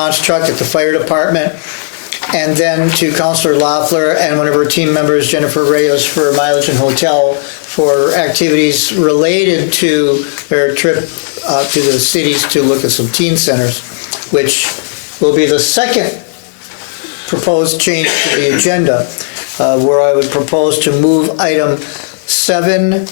response truck at the fire department, and then to Councilor Loeffler and one of her team members, Jennifer Reyes, for mileage and hotel for activities related to their trip to the cities to look at some teen centers, which will be the second proposed change to the agenda, where I would propose to move item 7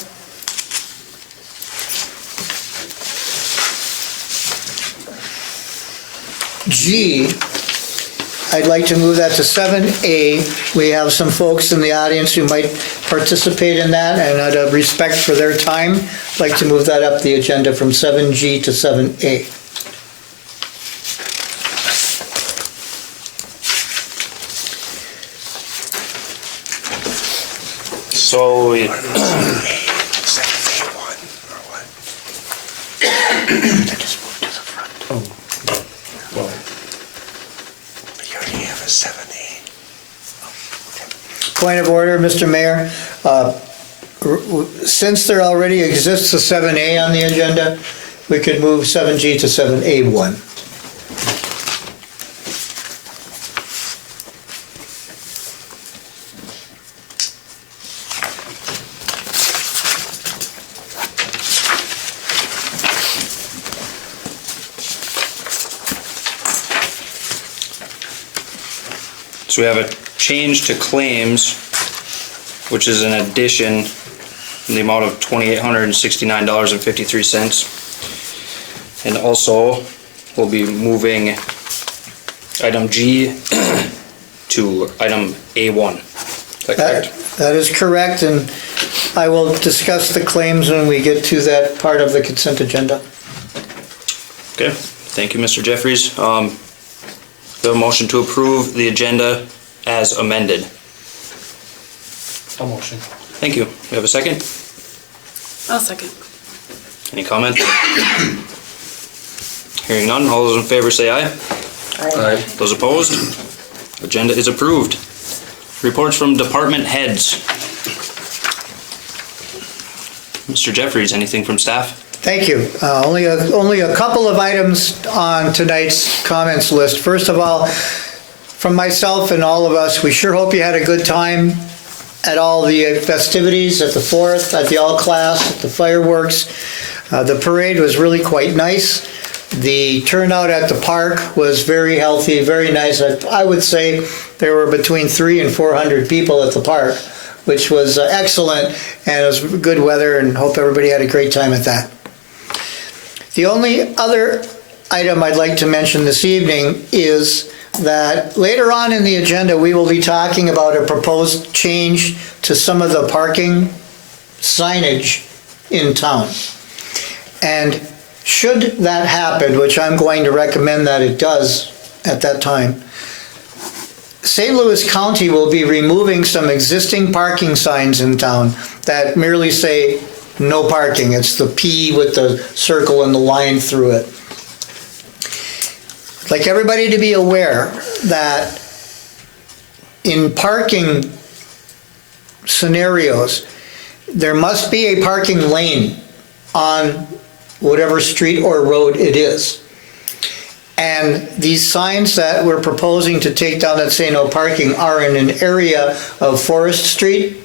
G. I'd like to move that to 7A. We have some folks in the audience who might participate in that, and out of respect for their time, I'd like to move that up the agenda from 7G to 7A. So Point of order, Mr. Mayor. Since there already exists a 7A on the agenda, we could move 7G to 7A1. So we have a change to claims, which is an addition in the amount of $2,869.53. And also, we'll be moving item G to item A1. Is that correct? That is correct, and I will discuss the claims when we get to that part of the consent agenda. Okay, thank you, Mr. Jeffries. We have a motion to approve the agenda as amended. A motion. Thank you. We have a second? I'll second. Any comment? Hearing none, all those in favor say aye. Aye. Those opposed? Agenda is approved. Reports from department heads. Mr. Jeffries, anything from staff? Thank you. Only a couple of items on tonight's comments list. First of all, from myself and all of us, we sure hope you had a good time at all the festivities, at the 4th, at the all-class, at the fireworks. The parade was really quite nice. The turnout at the park was very healthy, very nice. I would say there were between 300 and 400 people at the park, which was excellent, and it was good weather, and hope everybody had a great time at that. The only other item I'd like to mention this evening is that later on in the agenda, we will be talking about a proposed change to some of the parking signage in town. And should that happen, which I'm going to recommend that it does at that time, St. Louis County will be removing some existing parking signs in town that merely say no parking. It's the P with the circle and the line through it. I'd like everybody to be aware that in parking scenarios, there must be a parking lane on whatever street or road it is. And these signs that we're proposing to take down that say no parking are in an area of Forest Street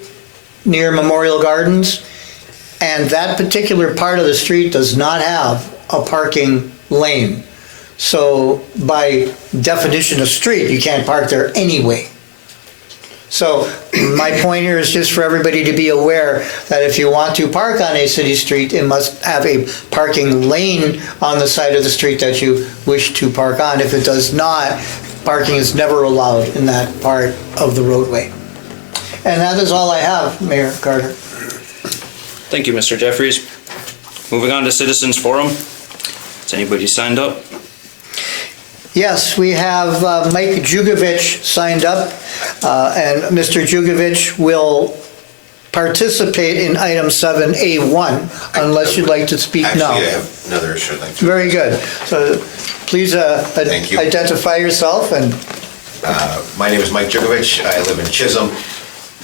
near Memorial Gardens, and that particular part of the street does not have a parking lane. So by definition of street, you can't park there anyway. So my point here is just for everybody to be aware that if you want to park on a city street, it must have a parking lane on the side of the street that you wish to park on. If it does not, parking is never allowed in that part of the roadway. And that is all I have, Mayor Carter. Thank you, Mr. Jeffries. Moving on to Citizens Forum. Has anybody signed up? Yes, we have Mike Jugovich signed up, and Mr. Jugovich will participate in item 7A1, unless you'd like to speak now. Actually, I have another issue I'd like to. Very good. So please Thank you. identify yourself. And My name is Mike Jugovich. I live in Chisholm.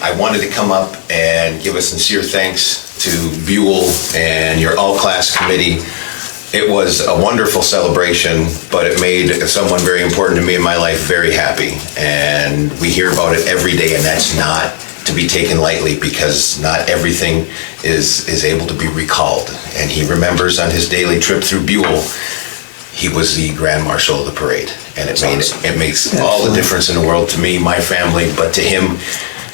I wanted to come up and give a sincere thanks to Buhl and your all-class committee It was a wonderful celebration, but it made someone very important to me in my life very happy. And we hear about it every day, and that's not to be taken lightly, because not everything is able to be recalled. And he remembers on his daily trip through Buhl, he was the Grand Marshal of the parade. And it makes all the difference in the world to me, my family, but to him,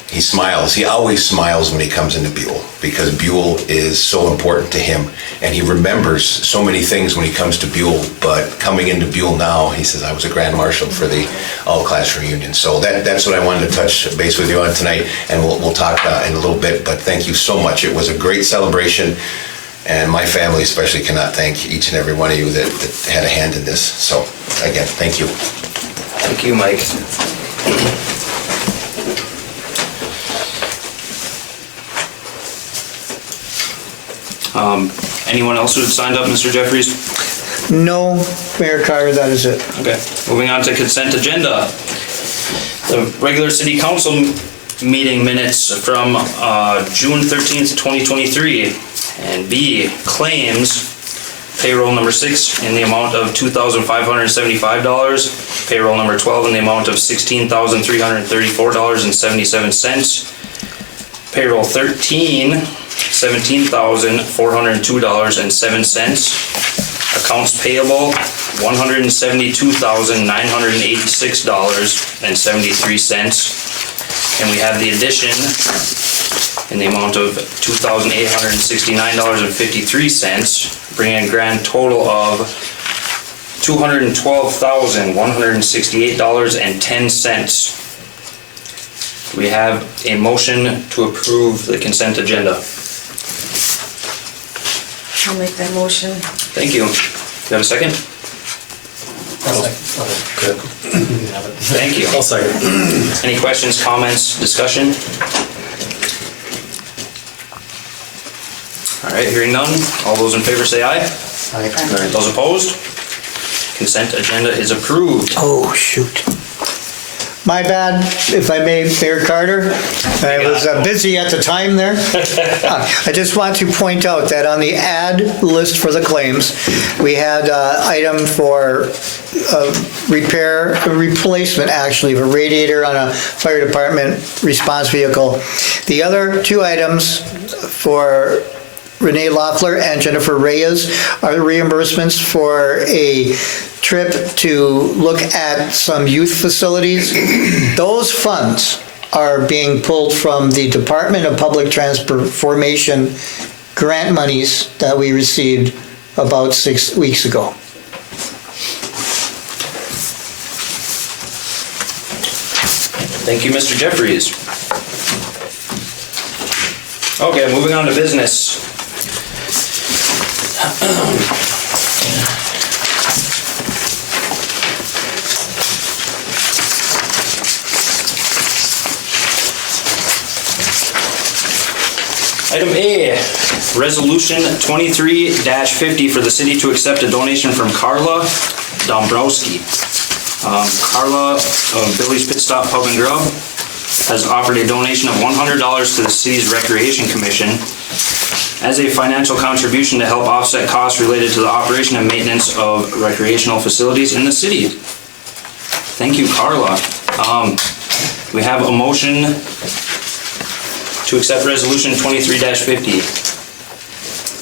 he smiles. He always smiles when he comes into Buhl, because Buhl is so important to him. And he remembers so many things when he comes to Buhl, but coming into Buhl now, he says, I was a Grand Marshal for the all-class reunion. So that's what I wanted to touch base with you on tonight, and we'll talk in a little bit, but thank you so much. It was a great celebration, and my family especially cannot thank each and every one of you that had a hand in this. So again, thank you. Thank you, Mike. Anyone else who had signed up, Mr. Jeffries? No, Mayor Carter, that is it. Okay, moving on to consent agenda. The regular city council meeting minutes from June 13th, 2023. And B, claims, payroll number 6 in the amount of $2,575. Payroll number 12 in the amount of $16,334.77. Payroll 13, $17,402.07. Accounts payable, $172,986.73. And we have the addition in the amount of $2,869.53, bringing a grand total of $212,168.10. We have a motion to approve the consent agenda. I'll make that motion. Thank you. Do you have a second? Good. Thank you. I'll second. Any questions, comments, discussion? All right, hearing none. All those in favor say aye. Aye. Those opposed? Consent agenda is approved. Oh, shoot. My bad, if I may, Mayor Carter. I was busy at the time there. I just want to point out that on the ad list for the claims, we had an item for replacement actually, of a radiator on a fire department response vehicle. The other two items for Renee Loeffler and Jennifer Reyes are reimbursements for a trip to look at some youth facilities. Those funds are being pulled from the Department of Public Transformation grant monies that we received about 6 weeks ago. Thank you, Mr. Jeffries. Okay, moving on to business. Item A, Resolution 23-50 for the city to accept a donation from Carla Dombrowski. Carla of Billy's Pit Stop Pub and Grub has offered a donation of $100 to the city's Recreation Commission as a financial contribution to help offset costs related to the operation and maintenance of recreational facilities in the city. Thank you, Carla. We have a motion to accept Resolution 23-50.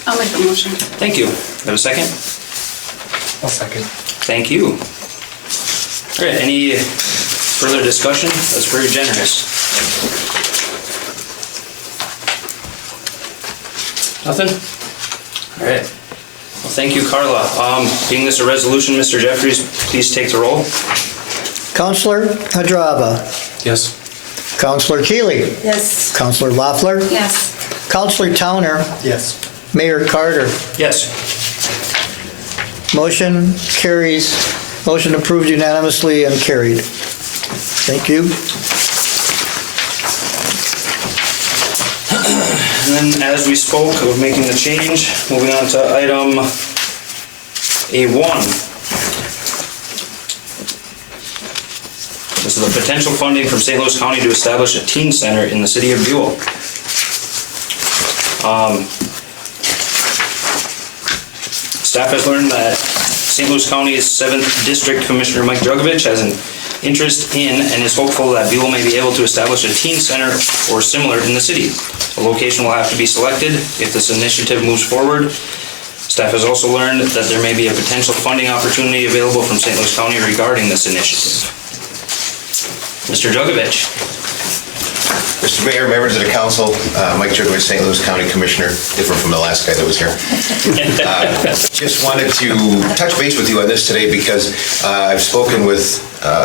I'll make the motion. Thank you. Have a second? I'll second. Thank you. All right, any further discussion? That's very generous. Nothing? All right. Well, thank you, Carla. Being this a resolution, Mr. Jeffries, please take the roll. Counselor Hadrava. Yes. Counselor Keeley. Yes. Counselor Loeffler. Yes. Counselor Towner. Yes. Mayor Carter. Yes. Motion carries. Motion approved unanimously and carried. Thank you. And then, as we spoke of making the change, moving on to item A1. This is the potential funding from St. Louis County to establish a teen center in the city of Buhl. Staff has learned that St. Louis County's 7th District Commissioner Mike Jugovich has an interest in and is hopeful that Buhl may be able to establish a teen center or similar in the city. A location will have to be selected if this initiative moves forward. Staff has also learned that there may be a potential funding opportunity available from St. Louis County regarding this initiative. Mr. Jugovich. Mr. Mayor, members of the council, Mike Jugovich, St. Louis County Commissioner, different from the last guy that was here. Just wanted to touch base with you on this today because I've spoken with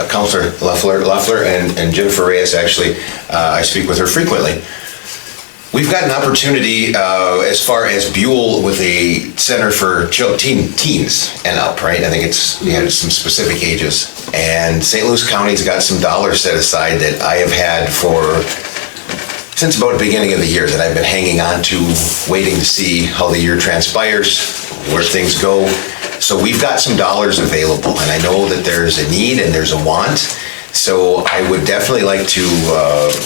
Councilor Loeffler and Jennifer Reyes, actually. I speak with her frequently. We've got an opportunity as far as Buhl with a center for teens and up, right? I think you had some specific ages. And St. Louis County's got some dollars set aside that I have had since about the beginning of the year that I've been hanging on to, waiting to see how the year transpires, where things go. So we've got some dollars available, and I know that there's a need and there's a want. So I would definitely like to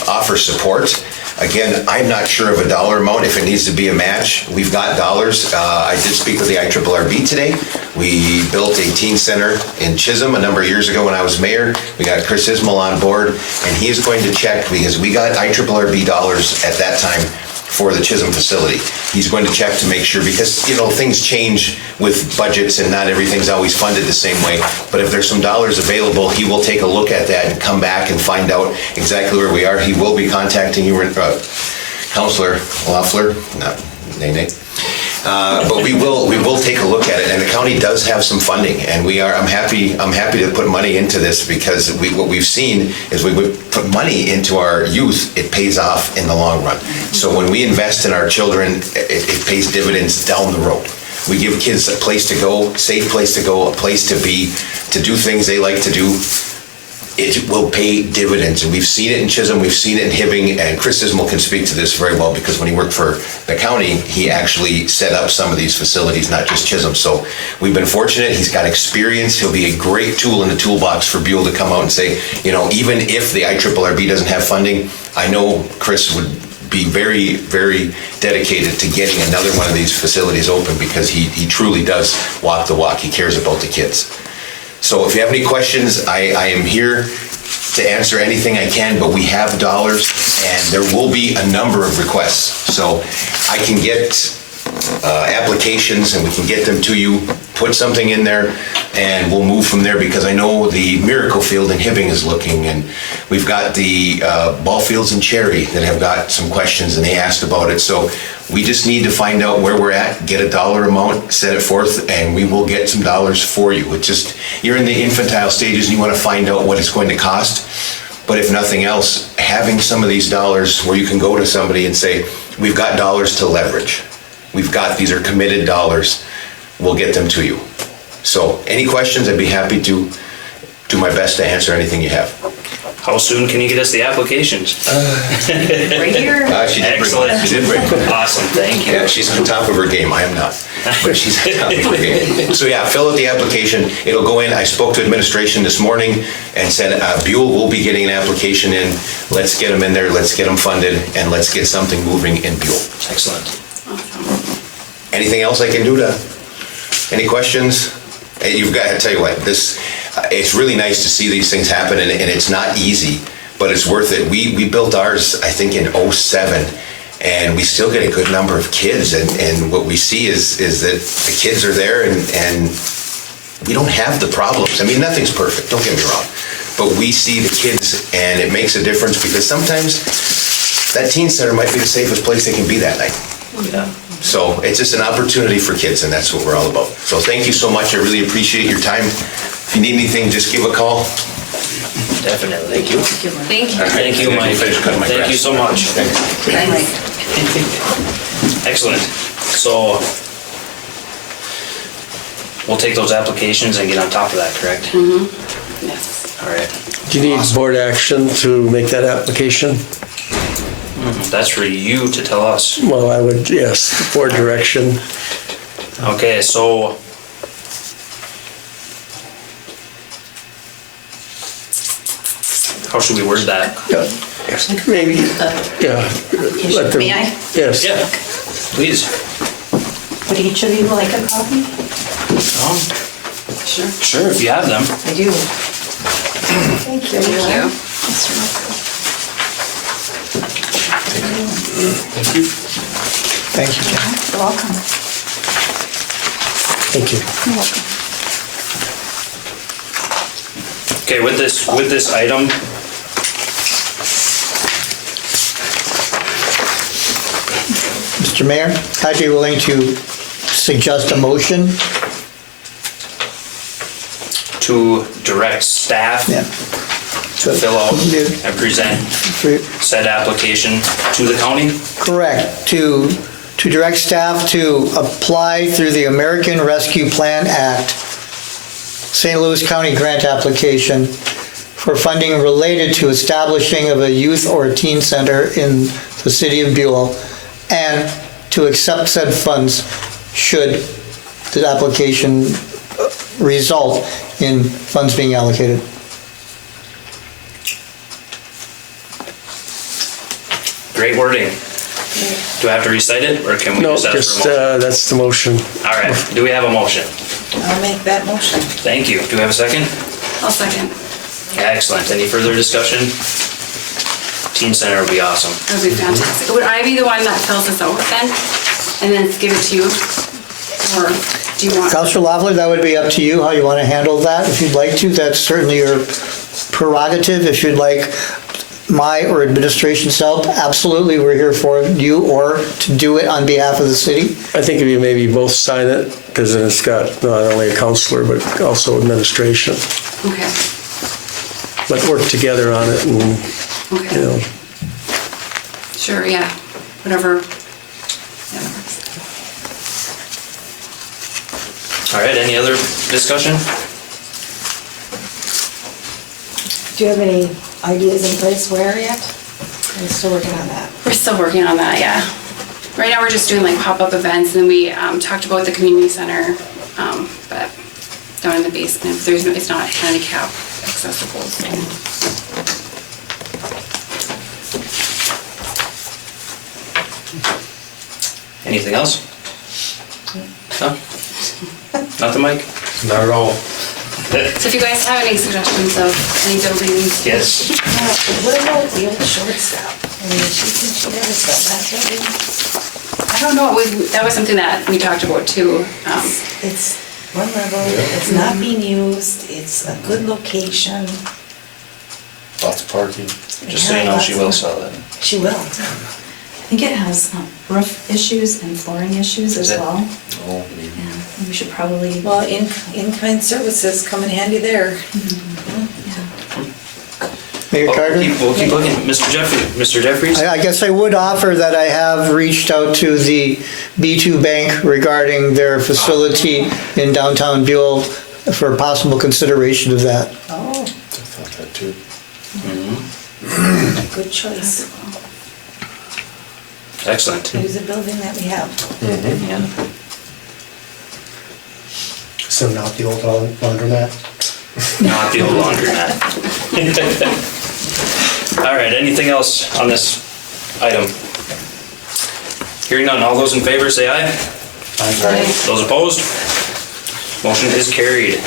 offer support. Again, I'm not sure of a dollar amount, if it needs to be a match. We've got dollars. I did speak with the IRRB today. We built a teen center in Chisholm a number of years ago when I was mayor. We got Chris Ismail on board, and he is going to check, because we got IRRB dollars at that time for the Chisholm facility. He's going to check to make sure, because, things change with budgets and not everything's always funded the same way. But if there's some dollars available, he will take a look at that and come back and find out exactly where we are. He will be contacting you, Councilor Loeffler, not Nene. But we will take a look at it, and the county does have some funding, and I'm happy to put money into this, because what we've seen is we would put money into our youth, it pays off in the long run. So when we invest in our children, it pays dividends down the road. We give kids a place to go, safe place to go, a place to be, to do things they like to do. It will pay dividends, and we've seen it in Chisholm, we've seen it in Hibbing, and Chris Ismail can speak to this very well, because when he worked for the county, he actually set up some of these facilities, not just Chisholm. So we've been fortunate. He's got experience. He'll be a great tool in the toolbox for Buhl to come out and say, even if the IRRB doesn't have funding, I know Chris would be very, very dedicated to getting another one of these facilities open, because he truly does walk the walk. He cares about the kids. So if you have any questions, I am here to answer anything I can, but we have dollars, and there will be a number of requests. So I can get applications, and we can get them to you, put something in there, and we'll move from there, because I know the Miracle Field in Hibbing is looking, and we've got the ball fields in Cherry that have got some questions, and they asked about it. So we just need to find out where we're at, get a dollar amount, set it forth, and we will get some dollars for you. It's just, you're in the infantile stages and you want to find out what it's going to cost. But if nothing else, having some of these dollars where you can go to somebody and say, we've got dollars to leverage. These are committed dollars. We'll get them to you. So any questions, I'd be happy to do my best to answer anything you have. How soon can you get us the applications? Right here. She did Excellent. She did bring them. Awesome, thank you. Yeah, she's on top of her game. I am not, but she's on top of her game. So yeah, fill out the application. It'll go in. I spoke to administration this morning and said Buhl will be getting an application in. Let's get them in there. Let's get them funded, and let's get something moving in Buhl. Excellent. Anything else I can do any questions? You've got to tell you what, it's really nice to see these things happen, and it's not easy, but it's worth it. We built ours, I think, in 2007, and we still get a good number of kids, and what we see is that the kids are there, and we don't have the problems. I mean, nothing's perfect, don't get me wrong, but we see the kids, and it makes a difference, because sometimes that teen center might be the safest place they can be that night. Yeah. So it's just an opportunity for kids, and that's what we're all about. So thank you so much. I really appreciate your time. If you need anything, just give a call. Definitely. Thank you. Thank you. Thank you, Mike. Finish cutting my Thank grass. you so much. Excellent. So we'll take those applications and get on top of that, correct? Mm-hmm. Yes. All right. Do you need board action to make that application? That's for you to tell us. Well, I would, yes, board direction. Okay, so how should we word that? Yeah, maybe, yeah. let them- May I? Yes. Yeah, please. Would each of you like a copy? Sure. Sure, if you have them. I do. Thank you. Thank you. Thank you. Thank you, Jen. You're welcome. Thank you. You're welcome. Okay, with this item, Mr. Mayor, I'd be willing to suggest a motion. to direct staff Yeah. to fill out Yeah. and present said application to the county. Correct, to direct staff to apply through the American Rescue Plan Act, St. Louis County grant application for funding related to establishing of a youth or a teen center in the city of Buhl, and to accept said funds should the application result in funds being allocated. Great wording. Do I have to recite it, or can we No, just ask just, for a motion? that's the motion. All right, do we have a motion? I'll make that motion. Thank you. Do we have a second? I'll second. Excellent. Any further discussion? Teen center would be awesome. That would be fantastic. Would I be the one that fills this out then? And then give it to you? Or do you want? Counselor Loeffler, that would be up to you, how you want to handle that. If you'd like to, that's certainly your prerogative. If you'd like my or administration's help, absolutely, we're here for you, or to do it on behalf of the city. I think if you maybe both sign it, because then it's got not only a counselor, but also administration. Okay, But work together on it and, you okay. know, Sure, yeah. Whatever. Yeah, that works. All right, any other discussion? Do you have any ideas in place where yet? I'm still working on that. We're still working on that, yeah. Right now, we're just doing like pop-up events, and then we talked about the community center, but down in the basement, there's no, it's not handicap accessible, so. Anything else? No? Nothing, Mike? Not at all. So if you guys have any suggestions of any buildings, Yes. What about the old shortstop? I mean, she never spent that building. I don't know, that was something that we talked about too. It's one level, it's not being used, it's a good location. Lots of parking. Just so you know, she will sell it. She will. I think it has roof issues and flooring issues Is as it? well. Oh, Yeah, we should probably, Well, in-kind services come in handy there. Mayor Carter? We'll keep looking. Mr. Jeffries? I guess I would offer that I have reached out to the B2 Bank regarding their facility in downtown Buhl for possible consideration of that. Oh, I thought that too. good choice. Excellent. Use a building that we have. so not the old laundromat. Not the old laundromat. All right, anything else on this item? Hearing none, all those in favor say aye. Aye. Those opposed? Motion is carried.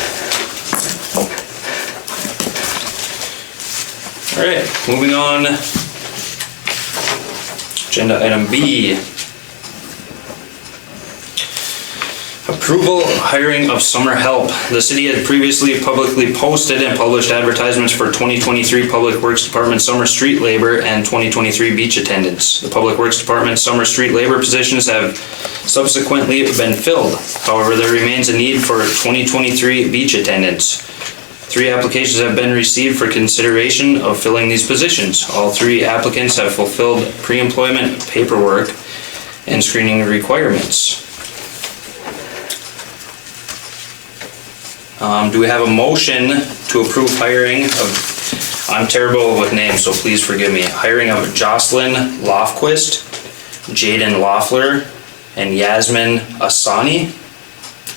All right, moving on. Agenda item B. Approval hiring of summer help. The city had previously publicly posted and published advertisements for 2023 Public Works Department summer street labor and 2023 beach attendants. The Public Works Department summer street labor positions have subsequently been filled. However, there remains a need for 2023 beach attendants. 3 applications have been received for consideration of filling these positions. All 3 applicants have fulfilled pre-employment paperwork and screening requirements. Do we have a motion to approve hiring of, I'm terrible with names, so please forgive me, hiring of Jocelyn Lofquist, Jaden Loeffler, and Yasmin Asani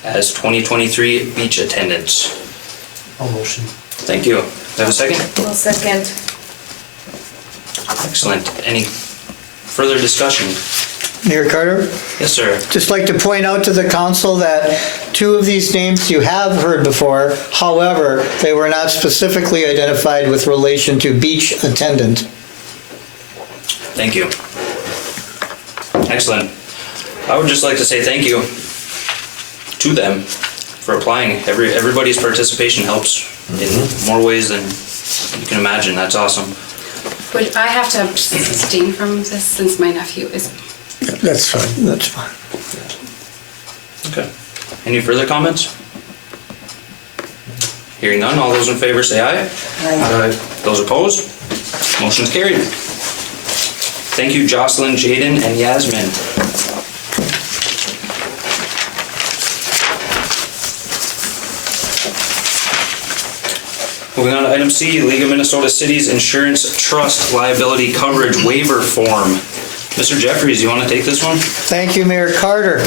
as 2023 beach attendants? All motion. Thank you. Have a second? Well, second. Excellent. Any further discussion? Mayor Carter? Yes, sir. Just like to point out to the council that 2 of these names you have heard before. However, they were not specifically identified with relation to beach attendant. Thank you. Excellent. I would just like to say thank you to them for applying. Everybody's participation helps in more ways than you can imagine. That's awesome. Would I have to abstain from this since my nephew is? That's fine. That's fine. Okay. Any further comments? Hearing none, all those in favor say aye. Aye. Those opposed? Motion's carried. Thank you, Jocelyn, Jaden, and Yasmin. Moving on to item C, League of Minnesota Cities Insurance Trust Liability Coverage Waiver Form. Mr. Jeffries, you want to take this one? Thank you, Mayor Carter.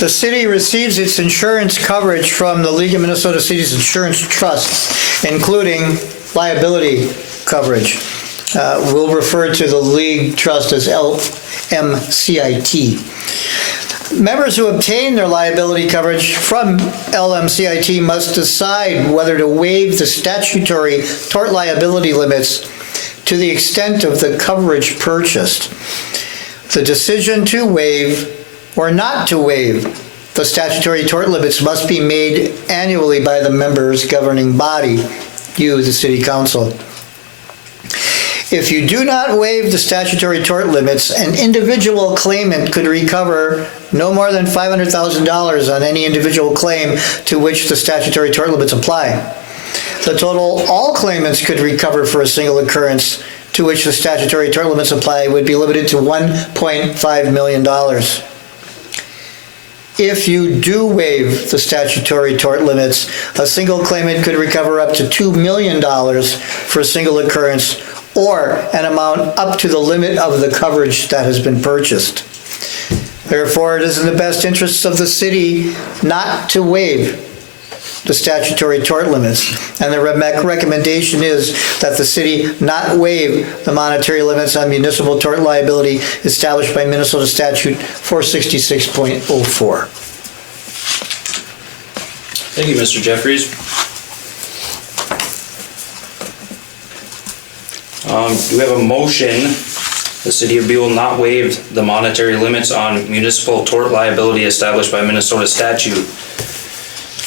The city receives its insurance coverage from the League of Minnesota Cities Insurance Trusts, including liability coverage. We'll refer to the League Trust as LMCIT. Members who obtain their liability coverage from LMCIT must decide whether to waive the statutory tort liability limits to the extent of the coverage purchased. The decision to waive or not to waive the statutory tort limits must be made annually by the members' governing body, you, the city council. If you do not waive the statutory tort limits, an individual claimant could recover no more than $500,000 on any individual claim to which the statutory tort limits apply. The total all claimants could recover for a single occurrence to which the statutory tort limits apply would be limited to $1.5 million. If you do waive the statutory tort limits, a single claimant could recover up to $2 million for a single occurrence, or an amount up to the limit of the coverage that has been purchased. Therefore, it is in the best interests of the city not to waive the statutory tort limits, and the recommendation is that the city not waive the monetary limits on municipal tort liability established by Minnesota Statute 466.04. Thank you, Mr. Jeffries. Do we have a motion, the City of Buhl not waive the monetary limits on municipal tort liability established by Minnesota Statute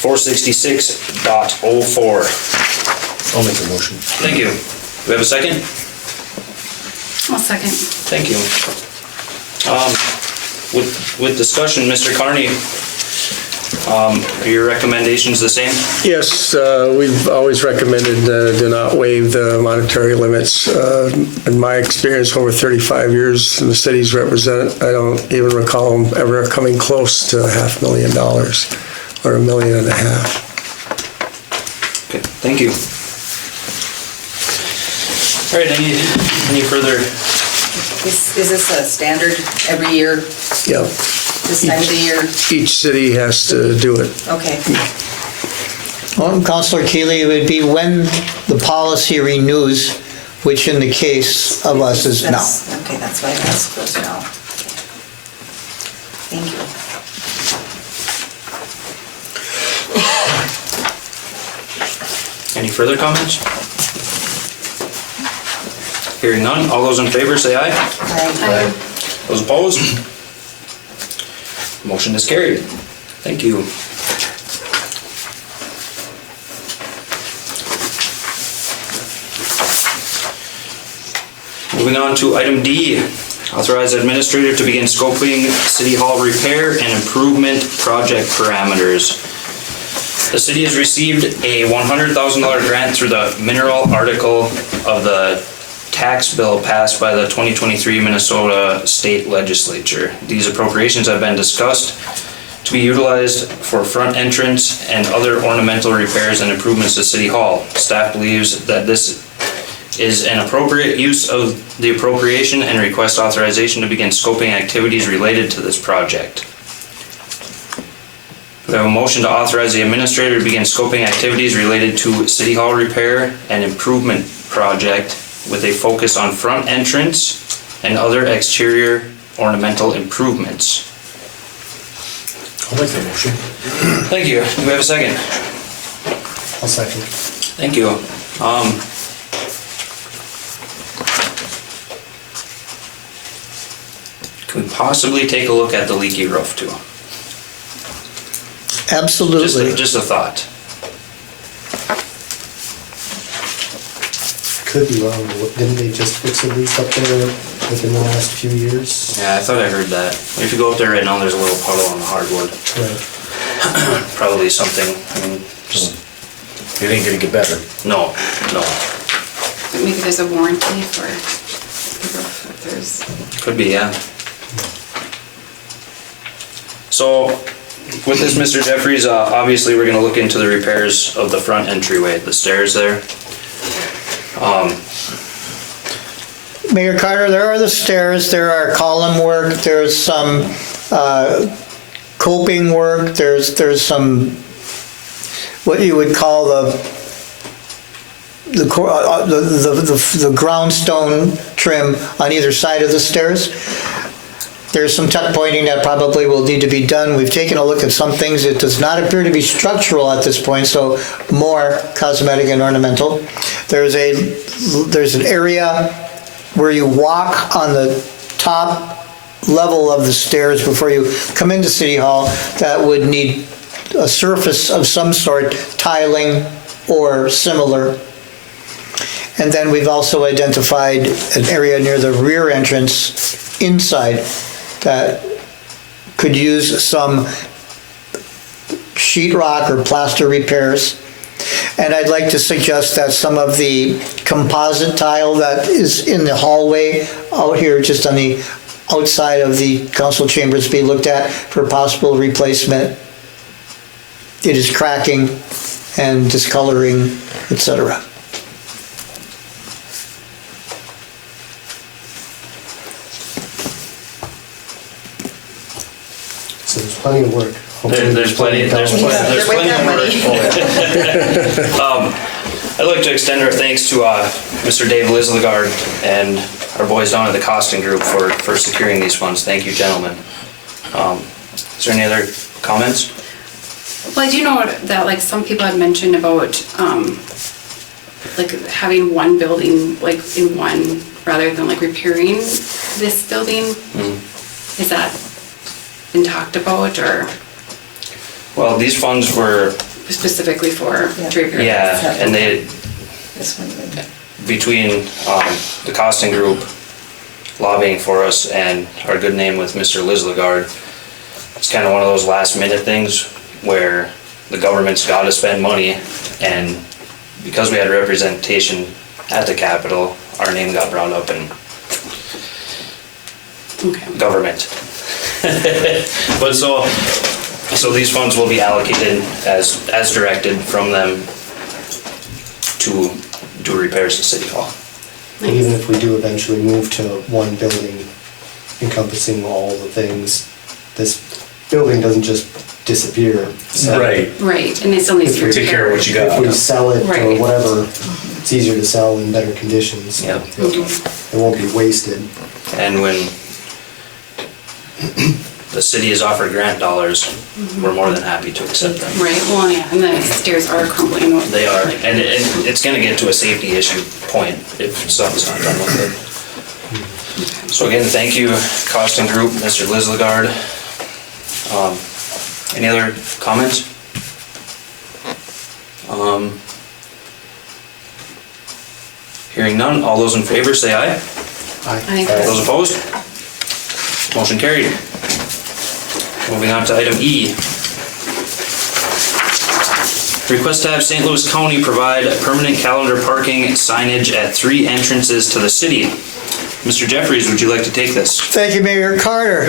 466.04? I'll make a motion. Thank you. Do we have a second? I'll second. Thank you. With discussion, Mr. Carney, are your recommendations the same? Yes, we've always recommended do not waive the monetary limits. In my experience, over 35 years in the cities represented, I don't even recall them ever coming close to $500,000 or $1.5 million. Okay, thank you. All right, any further? Is this a standard every year, Yep. this time of the year? Each city has to do it. Okay. Well, Councilor Keeley, it would be when the policy renews, which in the case of us is now. Okay, that's why I asked those now. Thank you. Any further comments? Hearing none, all those in favor say aye. Aye. Those opposed? Motion is carried. Thank you. Moving on to item D, authorize administrator to begin scoping City Hall repair and improvement project parameters. The city has received a $100,000 grant through the mineral article of the tax bill passed by the 2023 Minnesota State Legislature. These appropriations have been discussed to be utilized for front entrance and other ornamental repairs and improvements to City Hall. Staff believes that this is an appropriate use of the appropriation and request authorization to begin scoping activities related to this project. We have a motion to authorize the administrator to begin scoping activities related to City Hall repair and improvement project with a focus on front entrance and other exterior ornamental improvements. I'll make the motion. Thank you. Do we have a second? I'll second. Thank you. Can we possibly take a look at the leaky roof too? Absolutely. Just a thought. Could be wrong, but didn't they just fix a leak up there within the last few years? Yeah, I thought I heard that. If you go up there right now, there's a little puddle on the hardwood. Right. Probably something, I mean, just, It ain't gonna get better. no. Maybe there's a warranty for the roof if there's. Could be, yeah. So, with this, Mr. Jeffries, obviously we're gonna look into the repairs of the front entryway, the stairs there. Mayor Carter, there are the stairs, there are column work, there's some coping work, there's some, what you would call the ground stone trim on either side of the stairs. There's some tuck pointing that probably will need to be done. We've taken a look at some things. It does not appear to be structural at this point, so more cosmetic and ornamental. There's an area where you walk on the top level of the stairs before you come into City Hall that would need a surface of some sort, tiling or similar. And then we've also identified an area near the rear entrance inside that could use some sheetrock or plaster repairs. And I'd like to suggest that some of the composite tile that is in the hallway out here, just on the outside of the council chambers, be looked at for possible replacement. It is cracking and discoloring, etc. So there's plenty of work. There's plenty of work. I'd like to extend our thanks to Mr. Dave Lislegard and our boys down at the Costin Group for securing these funds. Thank you, gentlemen. Is there any other comments? Well, I do know that like some people had mentioned about like having one building like in one rather than like repairing this building. Is that been talked about or? Well, these funds were, Specifically for to repair. yeah, and they, This one would. between the Costin Group lobbying for us and our good name with Mr. Lislegard, it's kind of one of those last minute things where the government's got to spend money, and because we had representation at the Capitol, our name got brought up in government. But so these funds will be allocated as directed from them to do repairs to City Hall. And even if we do eventually move to one building encompassing all the things, this building doesn't just disappear. So Right. Right, and it still needs to be repaired. Take care of what you if got. we sell it or Right. whatever, it's easier to sell in better conditions. So Yep. it won't be wasted. And when the city is offered grant dollars, we're more than happy to accept them. Right, well, yeah, and the stairs are crumbling. They are, and it's gonna get to a safety issue point if something's not done with it. So again, thank you, Costin Group, Mr. Lislegard. Any other comments? Hearing none, all those in favor say aye. Aye. Those opposed? Motion carried. Moving on to item E. Request to have St. Louis County provide permanent calendar parking signage at 3 entrances to the city. Mr. Jeffries, would you like to take this? Thank you, Mayor Carter.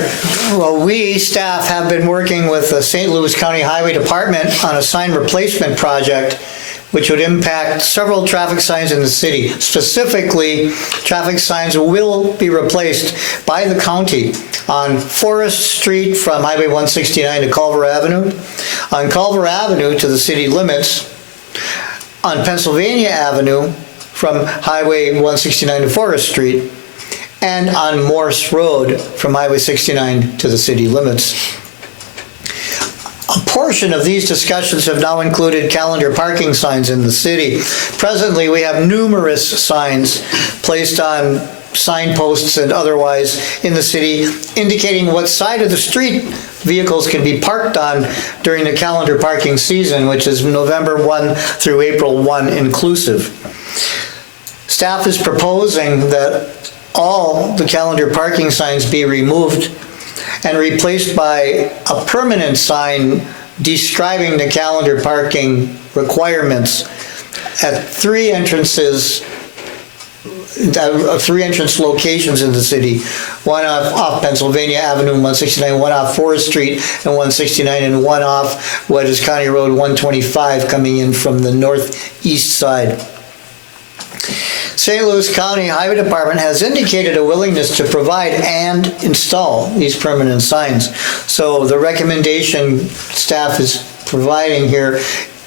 Well, we, staff, have been working with the St. Louis County Highway Department on a sign replacement project which would impact several traffic signs in the city. Specifically, traffic signs will be replaced by the county on Forest Street from Highway 169 to Culver Avenue, on Culver Avenue to the city limits, on Pennsylvania Avenue from Highway 169 to Forest Street, and on Morse Road from Highway 69 to the city limits. A portion of these discussions have now included calendar parking signs in the city. Presently, we have numerous signs placed on signposts and otherwise in the city indicating what side of the street vehicles can be parked on during the calendar parking season, which is November 1 through April 1 inclusive. Staff is proposing that all the calendar parking signs be removed and replaced by a permanent sign describing the calendar parking requirements at three entrance locations in the city, one off Pennsylvania Avenue 169, one off Forest Street and 169, and one off what is County Road 125 coming in from the northeast side. St. Louis County Highway Department has indicated a willingness to provide and install these permanent signs. So the recommendation staff is providing here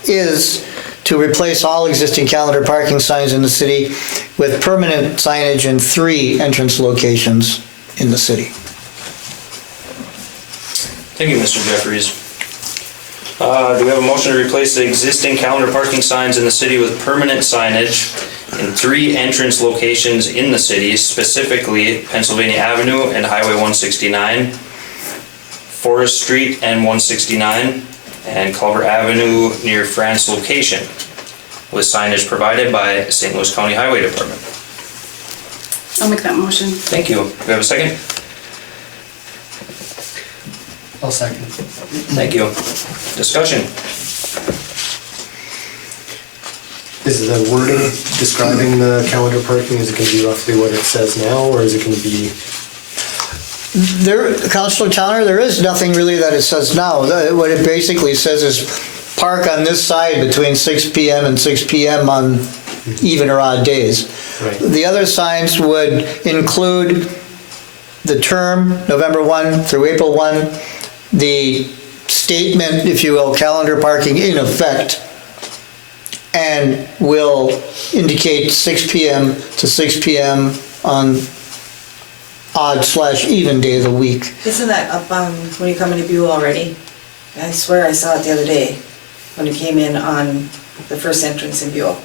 is to replace all existing calendar parking signs in the city with permanent signage in 3 entrance locations in the city. Thank you, Mr. Jeffries. Do we have a motion to replace the existing calendar parking signs in the city with permanent signage in 3 entrance locations in the city, specifically Pennsylvania Avenue and Highway 169, Forest Street and 169, and Culver Avenue near France location, with signage provided by St. Louis County Highway Department? I'll make that motion. Thank you. Do we have a second? I'll second. Thank you. Discussion. Is the wording describing the calendar parking, is it gonna be roughly what it says now, or is it gonna be? There, Councilor Towner, there is nothing really that it says now. What it basically says is park on this side between 6 p.m. and 6 p.m. on even or odd days. Right. The other signs would include the term, November 1 through April 1, the statement, if you will, calendar parking in effect, and will indicate 6 p.m. to 6 p.m. on odd/even day of the week. Isn't that up on, when you come into Buhl already? I swear I saw it the other day, when you came in on the first entrance in Buhl.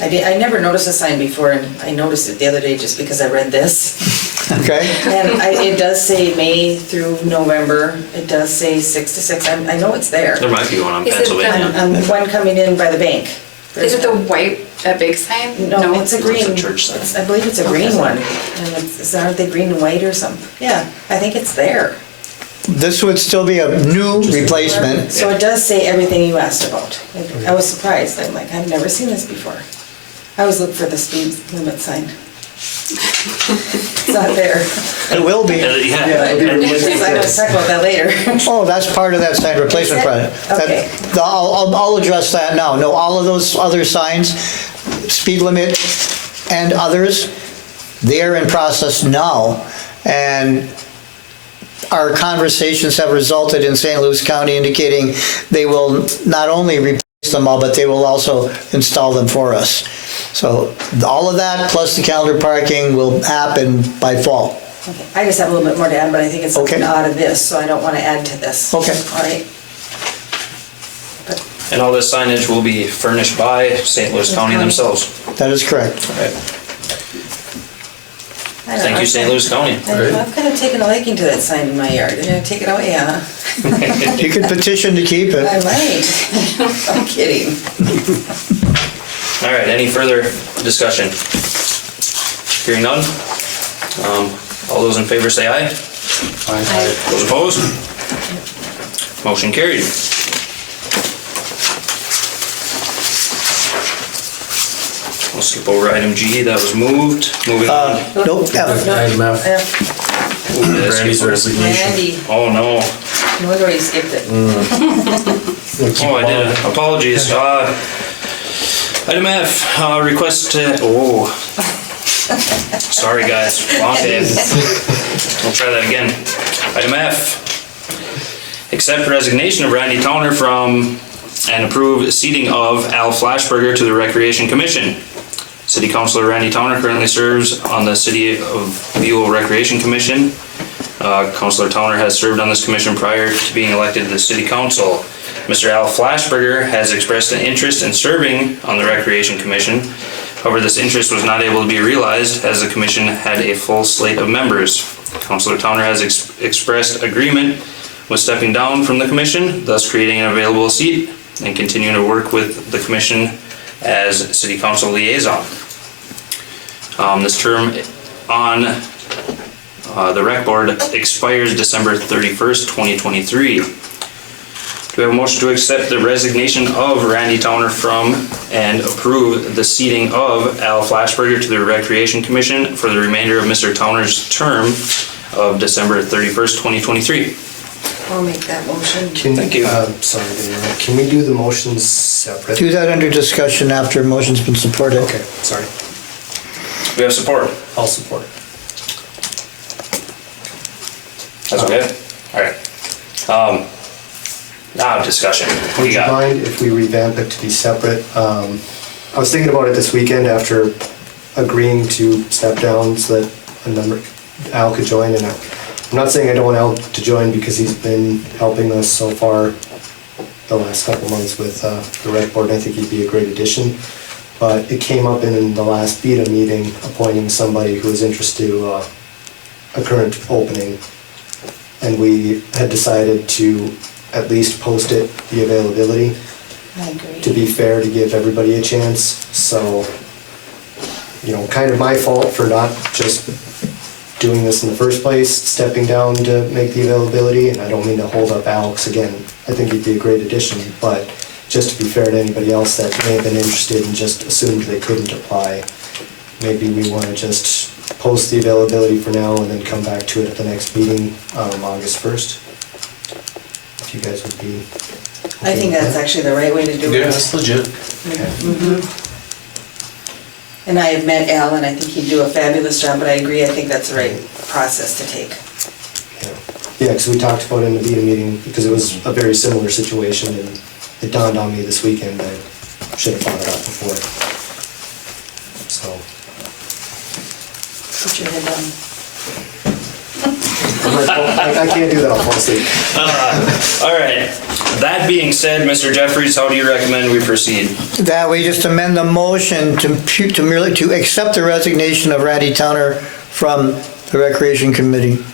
I never noticed a sign before, and I noticed it the other day just because I read this. Okay? And it does say May through November, it does say 6 to 6, I know it's there. There might be one on Is it Pennsylvania. On one coming in by the bank. Is it the white, that big sign? No, it's a green. It's a church sign. I believe it's a green one. And aren't they green and white or something? Yeah, I think it's there. This would still be a new replacement. So it does say everything you asked about. I was surprised. I'm like, I've never seen this before. I always look for the speed limit sign. It's not there. It will be. Yeah. I will talk about that later. Oh, that's part of that sign replacement project. Okay. I'll address that now. No, all of those other signs, speed limit and others, they're in process now. And our conversations have resulted in St. Louis County indicating they will not only replace them all, but they will also install them for us. So all of that plus the calendar parking will happen by fall. Okay. I just have a little bit more to add, but I think it's something Okay. out of this, so I don't want to add to this. Okay. All right. And all this signage will be furnished by St. Louis County themselves. That is correct. Right. I don't Thank know. you, St. Louis County. I've kind of taken a liking to that sign in my yard. You're gonna take it away, huh? You could petition to keep I it. might. I'm kidding. All right, any further discussion? Hearing none. All those in favor say aye. Aye. Those opposed? Motion carried. We'll skip over item G, that was moved. Moving on. Nope. Item F, Yeah. Ooh, that's Randy's skip over. resignation. Randy, Oh, no. no wonder you skipped it. Oh, I did. Apologies. Item F, request to, sorry guys, wrong day. We'll try that again. Item F, accept resignation of Randy Towner from and approve seating of Al Flashberger to the Recreation Commission. City Councilor Randy Towner currently serves on the City of Buhl Recreation Commission. Councilor Towner has served on this commission prior to being elected to the City Council. Mr. Al Flashberger has expressed an interest in serving on the Recreation Commission. However, this interest was not able to be realized as the commission had a full slate of members. Councilor Towner has expressed agreement with stepping down from the commission, thus creating an available seat and continuing to work with the commission as City Council liaison. This term on the Rec Board expires December 31st, 2023. Do we have a motion to accept the resignation of Randy Towner from and approve the seating of Al Flashberger to the Recreation Commission for the remainder of Mr. Towner's term of December 31st, 2023? I'll make that motion. Thank you. Sorry to interrupt. Can we do the motions separate? Do that under discussion after a motion's been supported. Okay, sorry. We have support. I'll support. That's okay? All right. Now discussion. What do Would you you got? mind if we revamp it to be separate? I was thinking about it this weekend after agreeing to step down so that Al could join, and I'm not saying I don't want Al to join because he's been helping us so far the last couple months with the rec board. I think he'd be a great addition. But it came up in the last BETA meeting, appointing somebody who was interested to a current opening. And we had decided to at least post it, the availability, I agree. to be fair, to give everybody a chance. So, you know, kind of my fault for not just doing this in the first place, stepping down to make the availability. And I don't mean to hold up Alex again. I think he'd be a great addition, but just to be fair to anybody else that may have been interested and just assumed they couldn't apply, maybe we want to just post the availability for now and then come back to it at the next meeting, August 1st. If you guys would be. I think that's actually the right way to do it. Yeah, that's legit. And I have met Al, and I think he'd do a fabulous job, but I agree, I think that's the right process to take. Yeah, because we talked about it in the BETA meeting, because it was a very similar situation, and it dawned on me this weekend, I should have thought it out before. So. Put your head down. I can't do that, I'll fall asleep. All right. That being said, Mr. Jeffries, how do you recommend we proceed? That we just amend the motion to merely to accept the resignation of Randy Towner from the Recreation Commission.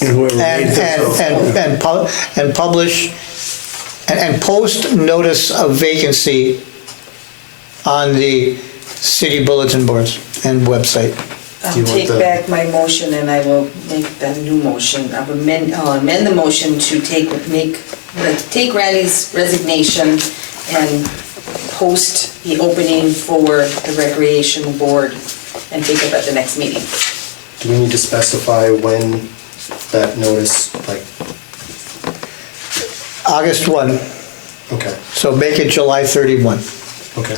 And whoever made this- And publish and post notice of vacancy on the city bulletin boards and website. I'll Do you want take the- back my motion and I will make the new motion. I'll amend the motion to take Randy's resignation and post the opening for the recreation board and take it at the next meeting. Do we need to specify when that notice, like, August 1, okay, so make it July 31. okay.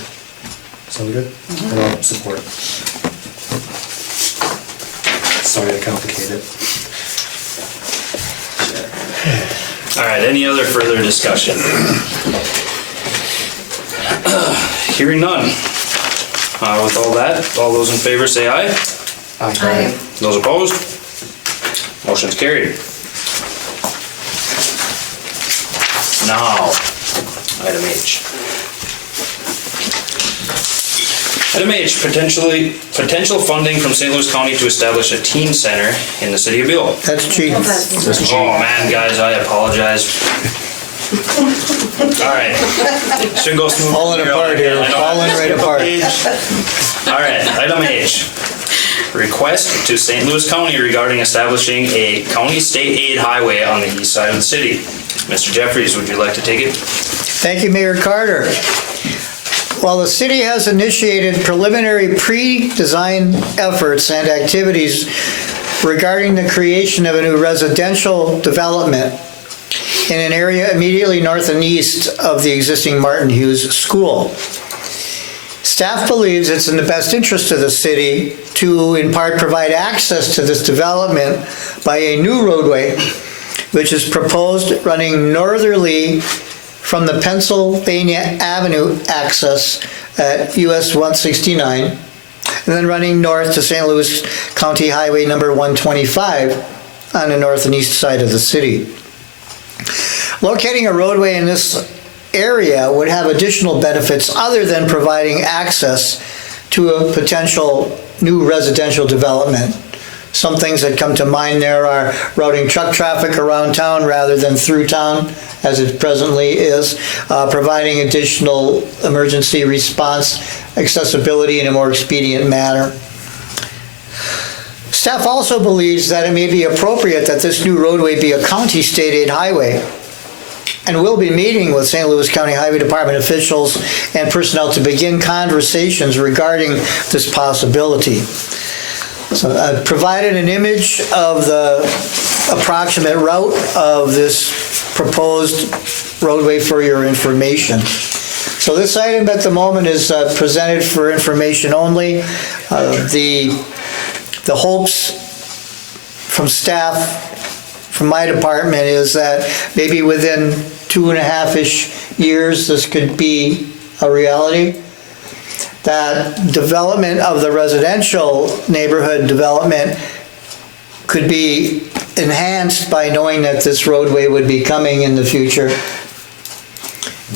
Sound good? And I'll support it. Sorry to complicate it. All right, any other further discussion? Hearing none. With all that, all those in favor say aye. Aye. Those opposed? Motion's carried. Now, item H. Item H, potential funding from St. Louis County to establish a teen center in the city of Buhl. That's cheap. Oh man, guys, I apologize. All right, should go smooth. Falling apart here, I know, falling right skip a apart. page. All right, item H. Request to St. Louis County regarding establishing a county state aid highway on the east side of the city. Mr. Jeffries, would you like to take it? Thank you, Mayor Carter. While the city has initiated preliminary pre-design efforts and activities regarding the creation of a new residential development in an area immediately north and east of the existing Martin Hughes School, staff believes it's in the best interest of the city to, in part, provide access to this development by a new roadway, which is proposed running northerly from the Pennsylvania Avenue access at US 169, and then running north to St. Louis County Highway number 125 on the north and east side of the city. Locating a roadway in this area would have additional benefits other than providing access to a potential new residential development. Some things that come to mind there are routing truck traffic around town rather than through town, as it presently is, providing additional emergency response accessibility in a more expedient manner. Staff also believes that it may be appropriate that this new roadway be a county state aid highway, and will be meeting with St. Louis County Highway Department officials and personnel to begin conversations regarding this possibility. So I've provided an image of the approximate route of this proposed roadway for your information. So this item at the moment is presented for information only. The hopes from staff, from my department, is that maybe within 2.5-ish years this could be a reality. That development of the residential neighborhood development could be enhanced by knowing that this roadway would be coming in the future.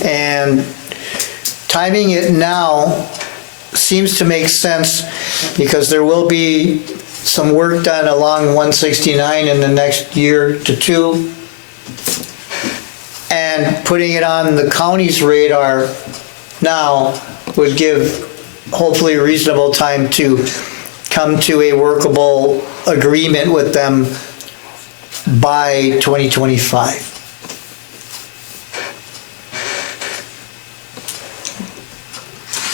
And timing it now seems to make sense because there will be some work done along 169 in the next year to two. And putting it on the county's radar now would give hopefully reasonable time to come to a workable agreement with them by 2025.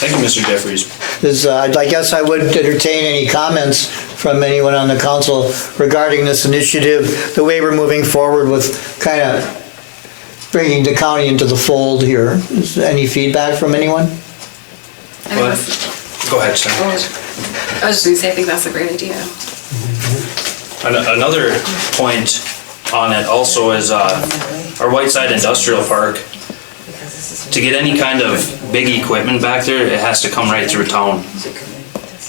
Thank you, Mr. Jeffries. I guess I would entertain any comments from anyone on the council regarding this initiative, the way we're moving forward with kind of bringing the county into the fold here. Is there any feedback from anyone? Go ahead, Sam. I was just gonna say, I think that's a great idea. Another point on it also is our Whiteside Industrial Park. To get any kind of big equipment back there, it has to come right through town.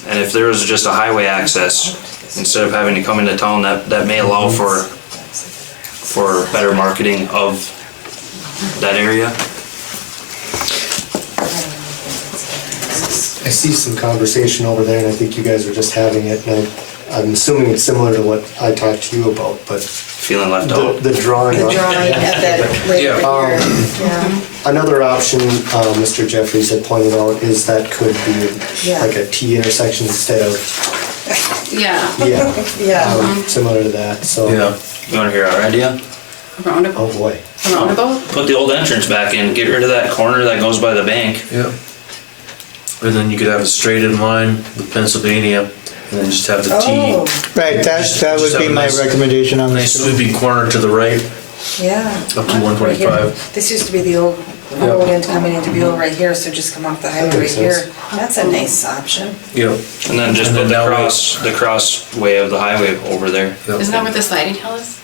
And if there was just a highway access, instead of having to come into town, that may allow for better marketing of that area. I see some conversation over there, and I think you guys were just having it, and I'm assuming it's similar to what I talked to you about, but Feeling left out. the drawing. The drawing at that right Yeah. here. Yeah. Another option Mr. Jeffries had pointed out is that could be Yeah. like a T intersection instead of, Yeah, Yeah. similar to that, so. Yeah. You wanna hear our idea? a roundabout, Oh, boy. a roundabout? Put the old entrance back in, get rid of that corner that goes by the bank. Yeah. And then you could have a straight in line with Pennsylvania, and then just have the T. Oh, Right, that Just would have be a my nice- recommendation on Nice this. sweeping corner to the right, yeah. up to Right 125. here. This used to be the old road into coming into Buhl right here, so just come off the highway right makes sense. here. That's a nice option. Yep. And then just And put then that way- the crossway of the highway over there. Yep. Isn't that what the sliding hill is?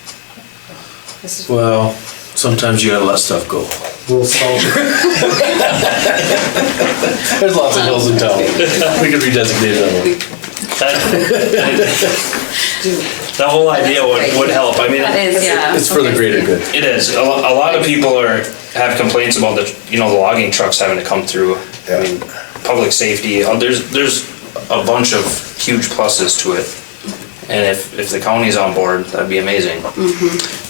This is Well, sometimes you gotta let stuff go. We'll solve it. There's lots of hills in town. We could redesignate that one. That whole idea would help. I mean, That is, yeah. It's for the Okay. greater good. it is. A lot of people have complaints about the logging trucks having to come through. I mean, public safety. There's a bunch of huge pluses to it. And if the county's on board, that'd be amazing.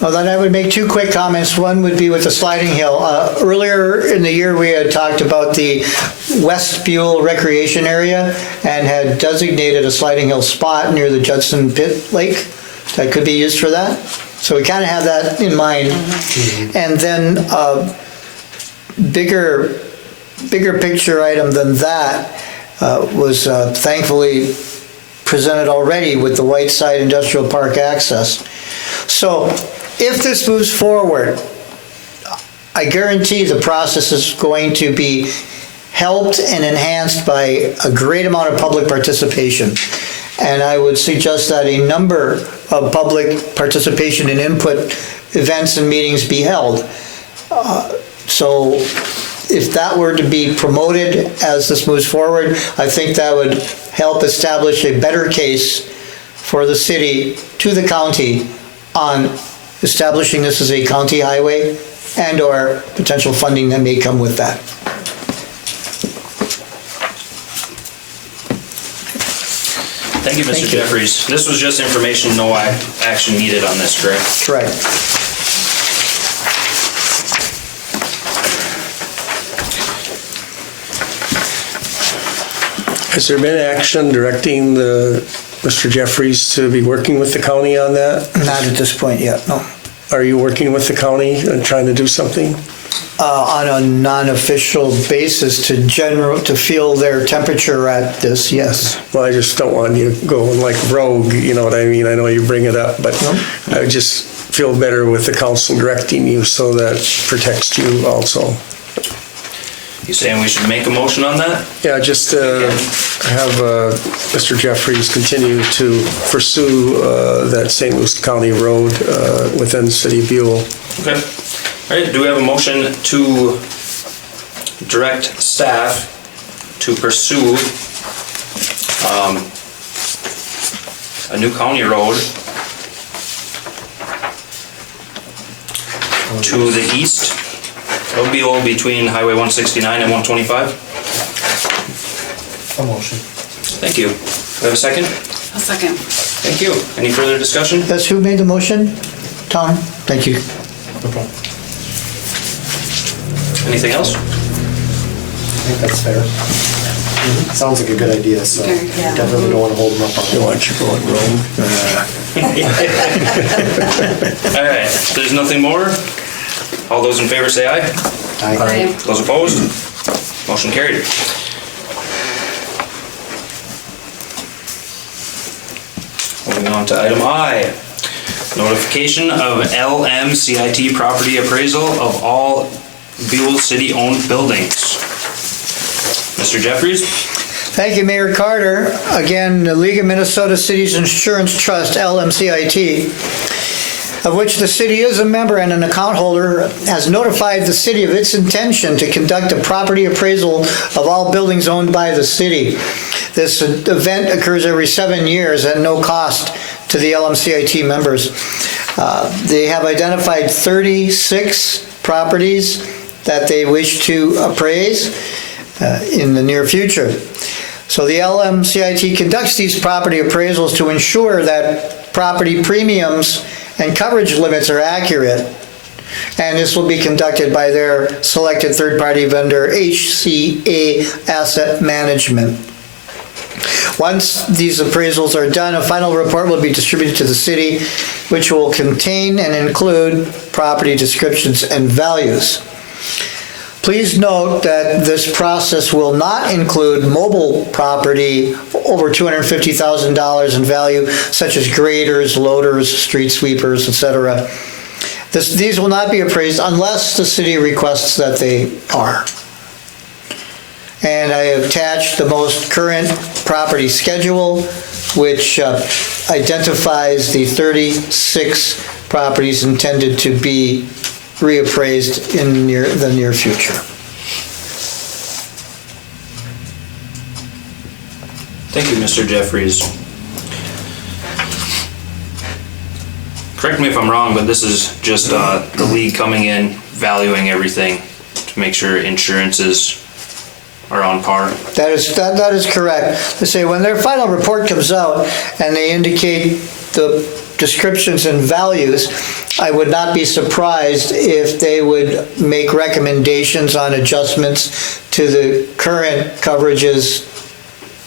Well, then I would make two quick comments. One would be with the sliding hill. Earlier in the year, we had talked about the West Buhl recreation area and had designated a sliding hill spot near the Judson Pit Lake that could be used for that. So we kind of have that in mind. And then a bigger picture item than that was thankfully presented already with the Whiteside Industrial Park access. So if this moves forward, I guarantee the process is going to be helped and enhanced by a great amount of public participation. And I would suggest that a number of public participation and input events and meetings be held. So if that were to be promoted as this moves forward, I think that would help establish a better case for the city to the county on establishing this as a county highway and/or potential funding that may come with that. Thank you, Mr. Thank you. Jeffries. This was just information, no action needed on this, correct? Correct. Has there been action directing Mr. Jeffries to be working with the county on that? Not at this point yet, no. Are you working with the county and trying to do something? On a non-official basis to feel their temperature at this, yes. Well, I just don't want you going like rogue, you know what I mean? I know you bring it up, but I would just feel better with the council directing you so that protects you also. You saying we should make a motion on that? Yeah, just have Mr. Jeffries continue to pursue that St. Louis County road within the city of Buhl. Okay. All right, do we have a motion to direct staff to pursue a new county road to the east of Buhl between Highway 169 and 125? A motion. Thank you. Do we have a second? A second. Thank you. Any further discussion? That's who made the motion? Tom? Thank you. No problem. Anything else? I think that's fair. Sounds like a good idea, so Okay. Yeah. definitely don't want to hold them up on I it. want you going rogue. All right, if there's nothing more, all those in favor say aye. Aye. Those opposed? Motion carried. Moving on to item I. Notification of LMCIT property appraisal of all Buhl city-owned buildings. Mr. Jeffries? Thank you, Mayor Carter. Again, the League of Minnesota Cities Insurance Trust, LMCIT, of which the city is a member and an account holder, has notified the city of its intention to conduct a property appraisal of all buildings owned by the city. This event occurs every 7 years at no cost to the LMCIT members. They have identified 36 properties that they wish to appraise in the near future. So the LMCIT conducts these property appraisals to ensure that property premiums and coverage limits are accurate. And this will be conducted by their selected third-party vendor, HCA Asset Management. Once these appraisals are done, a final report will be distributed to the city, which will contain and include property descriptions and values. Please note that this process will not include mobile property over $250,000 in value, such as graders, loaders, street sweepers, etc. These will not be appraised unless the city requests that they are. And I have attached the most current property schedule, which identifies the 36 properties intended to be reappraised in the near future. Thank you, Mr. Jeffries. Correct me if I'm wrong, but this is just the league coming in, valuing everything to make sure insurances are on par. That is correct. They say when their final report comes out and they indicate the descriptions and values, I would not be surprised if they would make recommendations on adjustments to the current coverages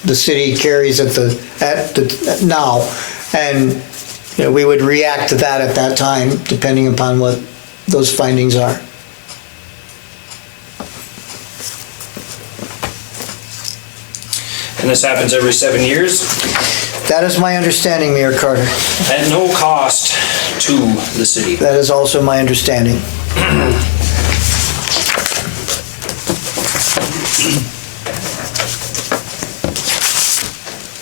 the city carries at now, and we would react to that at that time, depending upon what those findings are. And this happens every 7 years That is my understanding, Mayor Carter. at no cost to the city. That is also my understanding.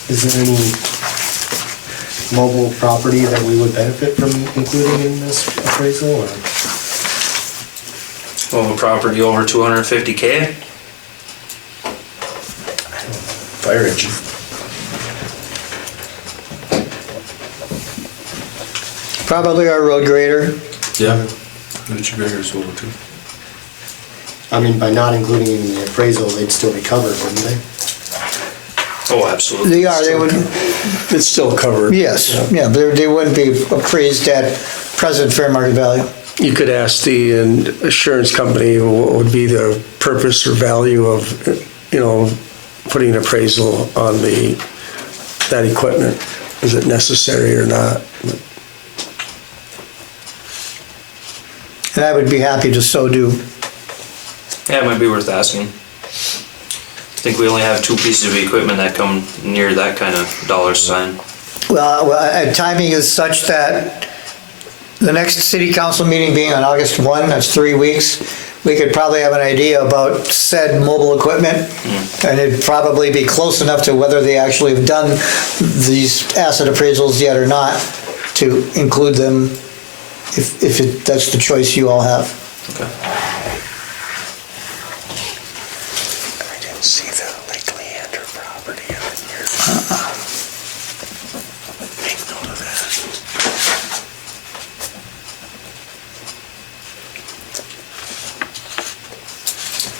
Is there any mobile property that we would benefit from including in this appraisal, or? Well, a property over 250K? Fire engine. Probably our road grader. Yeah. Richard Gregor's over too. I mean, by not including it in the appraisal, they'd still be covered, wouldn't they? Oh, absolutely. They would, It's still covered. yes, yeah, they wouldn't be appraised at present fair market value. You could ask the insurance company what would be the purpose or value of, putting an appraisal on that equipment. Is it necessary or not? And I would be happy to so do. Yeah, it might be worth asking. I think we only have 2 pieces of equipment that come near that kind of dollar sign. Well, timing is such that the next city council meeting being on August 1, that's 3 weeks, we could probably have an idea about said mobile equipment. And it'd probably be close enough to whether they actually have done these asset appraisals yet or not to include them if that's the choice you all have. Okay. I didn't see the Lake Leander property on here. Make note of that.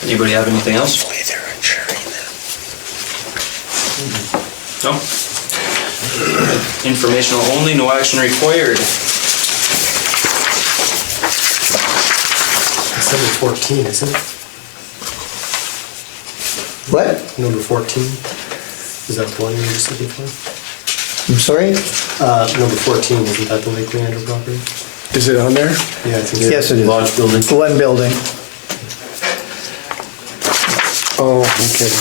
Anybody have anything else? Hopefully they're insuring them. No? Informational only, no action required. It's number 14, isn't it? What? Number 14? Is that the one you were just looking for? I'm sorry? Number 14, isn't that the Lake Leander property? Is it on there? Yeah, I think so. Yes, it is. Lodge building. One building. Oh, okay.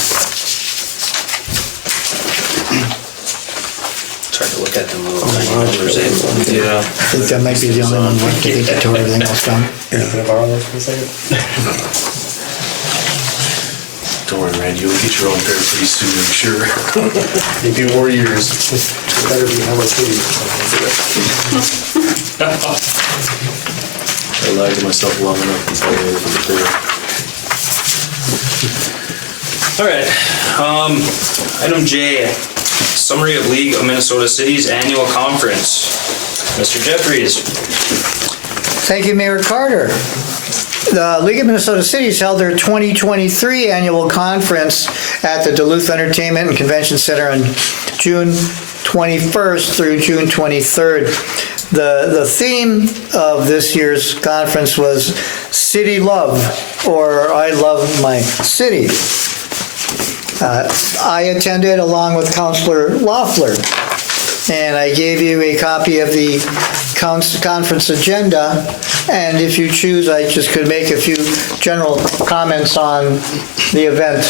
It's hard to look at them little tiny lodge numbers, eh? building. Yeah. I think that might be the only one where I think they tore everything else down. Can I borrow those for a second? Don't worry, Randy, you'll get your own pair pretty soon, I'm sure. In 2 more years. It better be how much we I lied to myself long enough before I waited for the pair. All right, item J, summary of League of Minnesota Cities Annual Conference. Mr. Jeffries. Thank you, Mayor Carter. The League of Minnesota Cities held their 2023 annual conference at the Duluth Entertainment and Convention Center on June 21st through June 23rd. The theme of this year's conference was City Love, or I Love My City. I attended along with Councilor Loeffler, and I gave you a copy of the conference agenda, and if you choose, I just could make a few general comments on the event.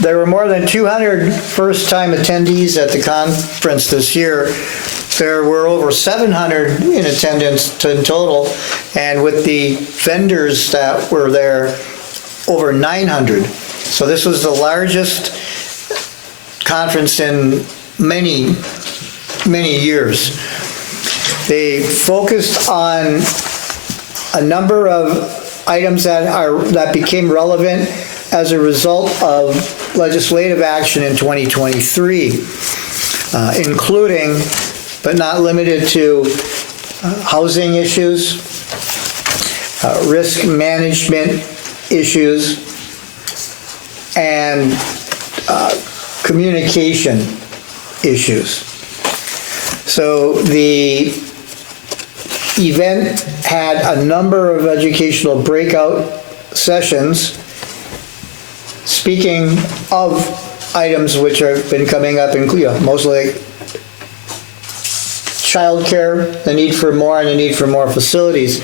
There were more than 200 first-time attendees at the conference this year. There were over 700 in attendance in total, and with the vendors that were there, over 900. So this was the largest conference in many years. They focused on a number of items that became relevant as a result of legislative action in 2023, including, but not limited to, housing issues, risk management issues, and communication issues. So the event had a number of educational breakout sessions speaking of items which have been coming up, including mostly childcare, the need for more and the need for more facilities,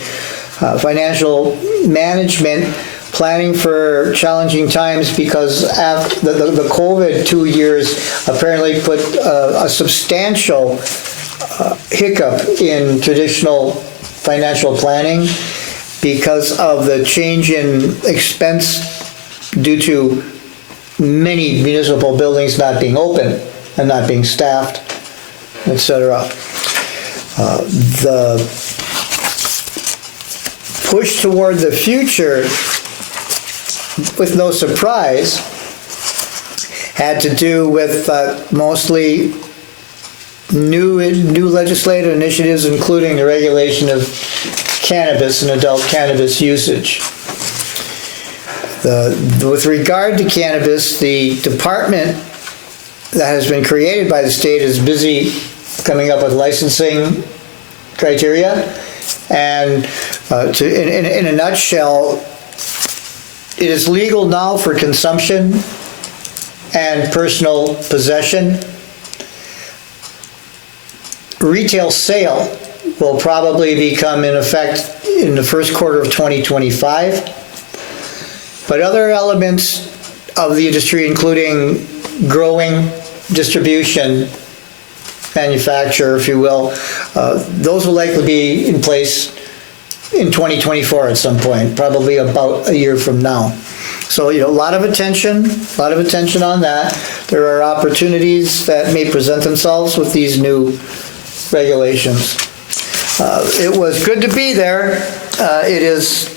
financial management, planning for challenging times, because after the COVID 2 years apparently put a substantial hiccup in traditional financial planning because of the change in expense due to many municipal buildings not being open and not being staffed, etc. The push toward the future, with no surprise, had to do with mostly new legislative initiatives, including the regulation of cannabis and adult cannabis usage. With regard to cannabis, the department that has been created by the state is busy coming up with licensing criteria, and in a nutshell, it is legal now for consumption and personal possession. Retail sale will probably become in effect in the first quarter of 2025. But other elements of the industry, including growing, distribution, manufacture, if you will, those will likely be in place in 2024 at some point, probably about a year from now. So, a lot of attention on that. There are opportunities that may present themselves with these new regulations. It was good to be there. It is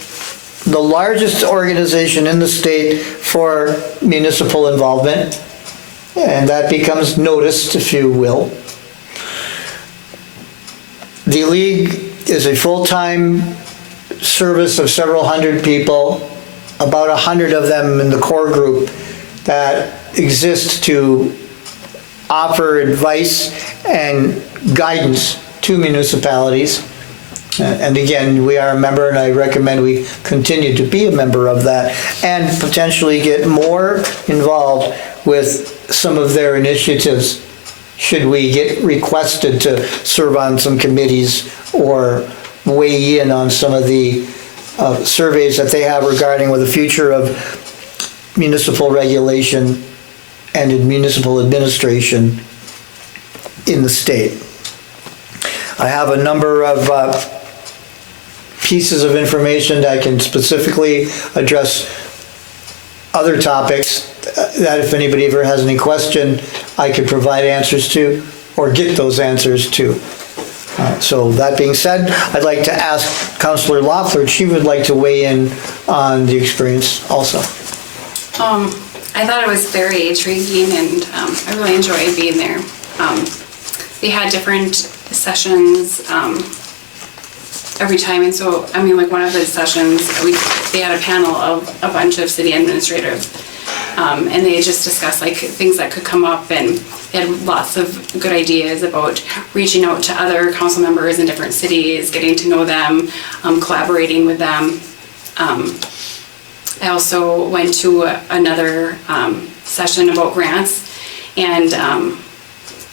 the largest organization in the state for municipal involvement, and that becomes noticed, if you will. The League is a full-time service of several hundred people, about 100 of them in the core group that exist to offer advice and guidance to municipalities. And again, we are a member, and I recommend we continue to be a member of that and potentially get more involved with some of their initiatives should we get requested to serve on some committees or weigh in on some of the surveys that they have regarding the future of municipal regulation and municipal administration in the state. I have a number of pieces of information that can specifically address other topics that if anybody ever has any question, I could provide answers to or get those answers to. So that being said, I'd like to ask Councillor Loeffler if she would like to weigh in on the experience also. I thought it was very intriguing, and I really enjoyed being there. We had different sessions every time, and so one of the sessions they had a panel of a bunch of city administrators, and they just discussed things that could come up, and they had lots of good ideas about reaching out to other council members in different cities, getting to know them, collaborating with them. I also went to another session about grants, and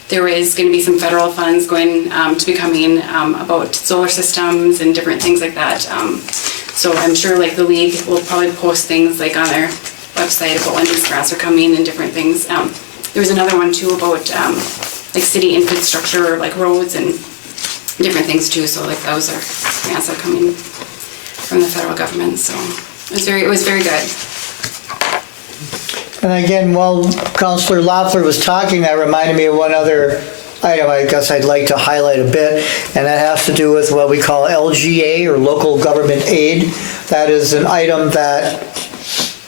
there is going to be some federal funds going to be coming about solar systems and different things like that. So I'm sure the League will probably post things on their website about when these grants are coming and different things. There was another one too about city infrastructure, roads and different things too. So those are grants that are coming from the federal government. So it was very good. And again, while Councillor Loeffler was talking, that reminded me of one other item I guess I'd like to highlight a bit, and that has to do with what we call LGA, or local government aid. That is an item that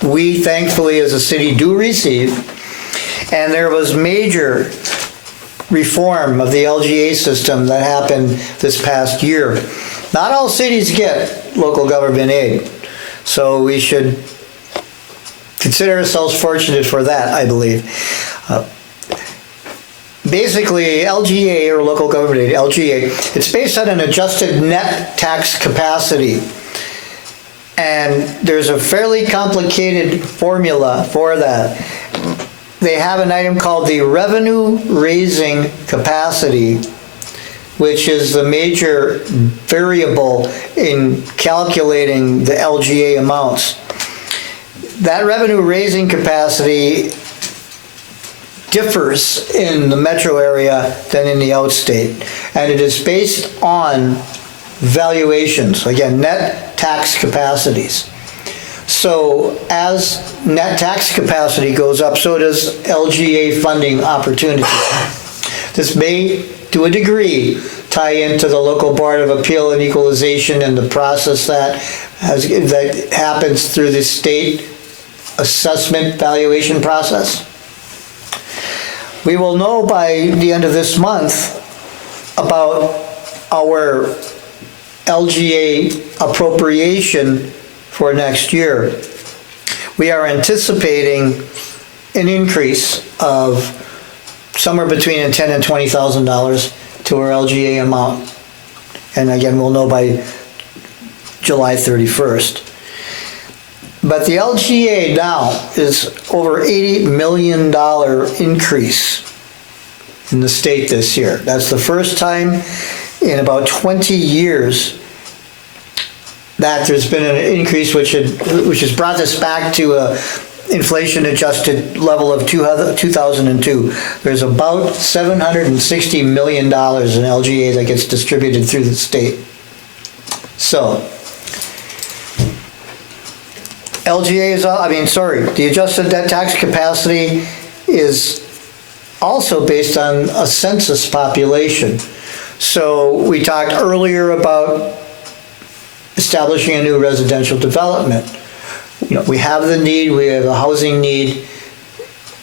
we thankfully as a city do receive, and there was major reform of the LGA system that happened this past year. Not all cities get local government aid, so we should consider ourselves fortunate for that, I believe. Basically, LGA, or local government aid, LGA, it's based on an adjusted net tax capacity. And there's a fairly complicated formula for that. They have an item called the revenue raising capacity, which is the major variable in calculating the LGA amounts. That revenue raising capacity differs in the metro area than in the outstate, and it is based on valuations, again, net tax capacities. So as net tax capacity goes up, so does LGA funding opportunity. This may, to a degree, tie into the local board of appeal and equalization and the process that happens through the state assessment valuation process. We will know by the end of this month about our LGA appropriation for next year. We are anticipating an increase of somewhere between $10,000 and $20,000 to our LGA amount. And again, we'll know by July 31st. But the LGA now is over $80 million increase in the state this year. That's the first time in about 20 years that there's been an increase which has brought us back to a inflation-adjusted level of 2002. There's about $760 million in LGA that gets distributed through the state. So, LGA is, the adjusted debt tax capacity is also based on a census population. So we talked earlier about establishing a new residential development. We have the need, we have a housing need.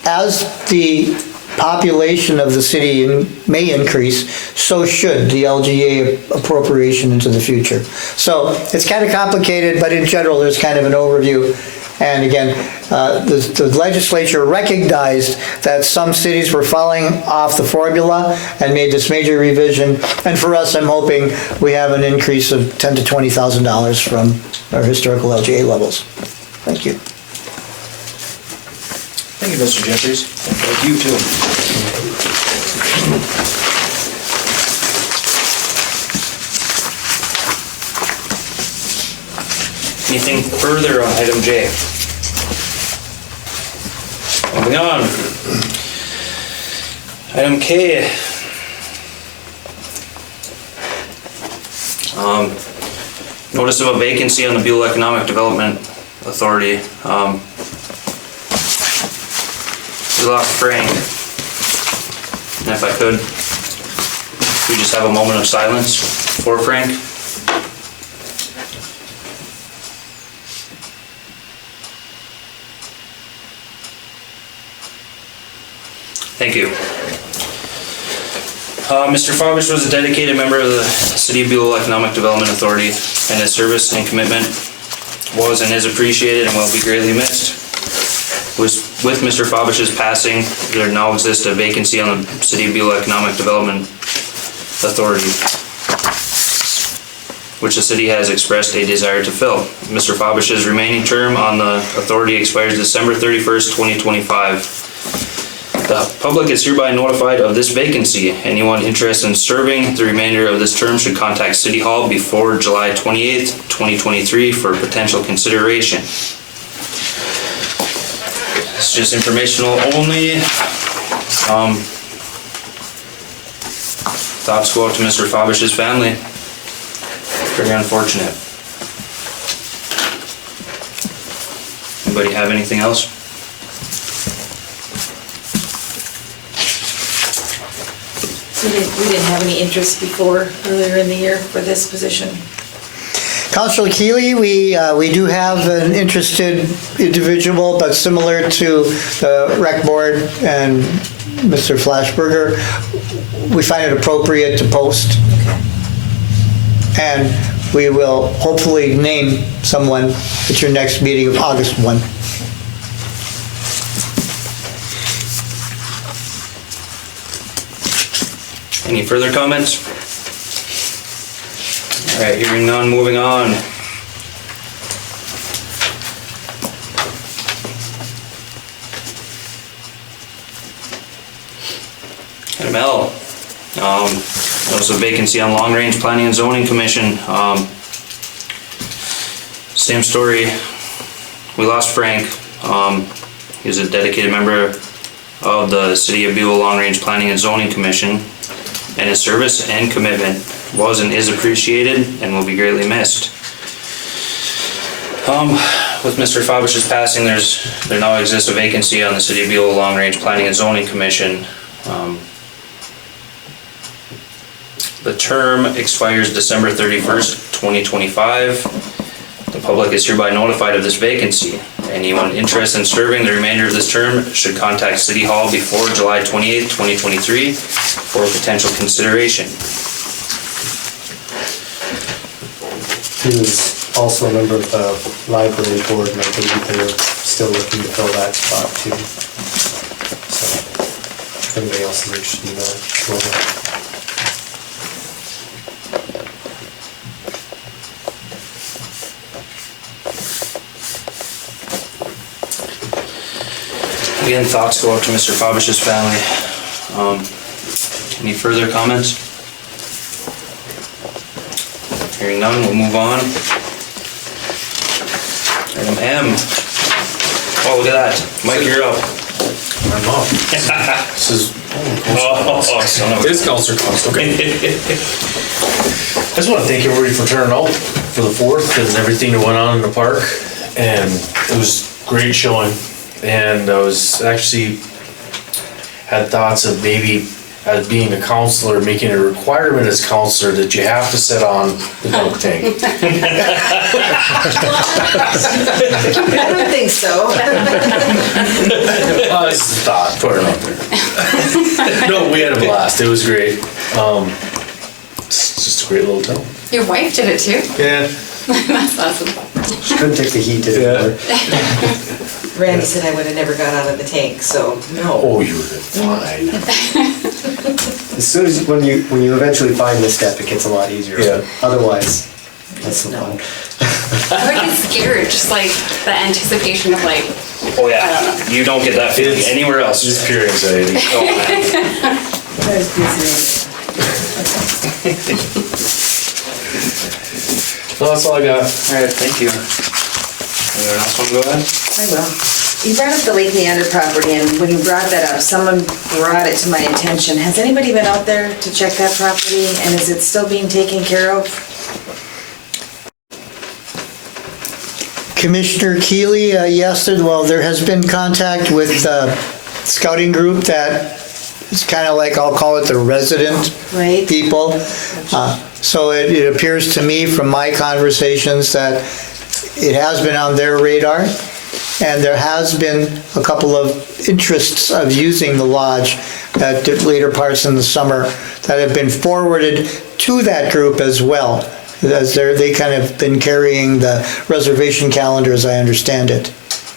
As the population of the city may increase, so should the LGA appropriation into the future. So it's kind of complicated, but in general, there's kind of an overview. And again, the legislature recognized that some cities were falling off the formula and made this major revision. And for us, I'm hoping we have an increase of $10,000 to $20,000 from our historical LGA levels. Thank you. Thank you, Mr. Jeffries. Thank you, too. Anything further on item J? Moving on. Item K. Notice of a vacancy on the Buhl Economic Development Authority. We lost Frank. And if I could, we just have a moment of silence for Frank. Thank you. Mr. Fabish was a dedicated member of the City of Buhl Economic Development Authority, and his service and commitment was and is appreciated and will be greatly missed. With Mr. Fabish's passing, there now exists a vacancy on the City of Buhl Economic Development Authority, which the city has expressed a desire to fill. Mr. Fabish's remaining term on the authority expires December 31st, 2025. The public is hereby notified of this vacancy. Anyone interested in serving the remainder of this term should contact City Hall before July 28th, 2023 for potential consideration. It's just informational only. Thoughts go out to Mr. Fabish's family. Very unfortunate. Anybody have anything else? We didn't have any interest before, earlier in the year, for this position. Councilor Keeley, we do have an interested individual, but similar to the rec board and Mr. Flashberger, we find it appropriate to post. And we will hopefully name someone at your next meeting of August 1. Any further comments? All right, hearing none, moving on. Item L. Notice of vacancy on Long Range Planning and Zoning Commission. Same story. We lost Frank. He was a dedicated member of the City of Buhl Long Range Planning and Zoning Commission, and his service and commitment was and is appreciated and will be greatly missed. With Mr. Fabish's passing, there now exists a vacancy on the City of Buhl Long Range Planning and Zoning Commission. The term expires December 31st, 2025. The public is hereby notified of this vacancy. Anyone interested in serving the remainder of this term should contact City Hall before July 28th, 2023 for potential consideration. He was also a member of the library board, and I believe they're still looking to fill that spot too. So, if anybody else is interested in that, go ahead. Again, thoughts go out to Mr. Fabish's family. Any further comments? Hearing none, we'll move on. Item M. Oh, look at that. Mike, you're up. I'm up. This is. Son of a- It is Counselor Cost, okay. I just want to thank everybody for turning out for the 4th and everything that went on in the park. And it was great showing. And I was actually had thoughts of maybe as being a counselor, making a requirement as counselor that you have to sit on the dunk tank. I don't think so. This is a thought, put it out there. No, we had a blast. It was great. It's just a great little town. Your wife did it too? Yeah. That's awesome. She couldn't take the heat anymore. Randy said I would have never got out of the tank, so no. Oh, you were fine. As soon as, when you eventually find the step, it gets a lot easier. Yeah. Otherwise, that's the one. I would get scared, just like the anticipation of like, Oh I yeah, don't know. you don't get that feeling It's- anywhere else. Just pure anxiety. Oh, man. That was busy. Well, that's all I got. All right, thank you. Anyone else want to go ahead? I will. You brought up the Lake Leander property, and when you brought that up, someone brought it to my attention. Has anybody been out there to check that property, and is it still being taken care of? Commissioner Keeley, yes, there has been contact with the scouting group that is kind of like, I'll call it the resident Right. people. So it appears to me from my conversations that it has been on their radar, and there has been a couple of interests of using the lodge at later parts in the summer that have been forwarded to that group as well, as they kind of been carrying the reservation calendar, as I understand it.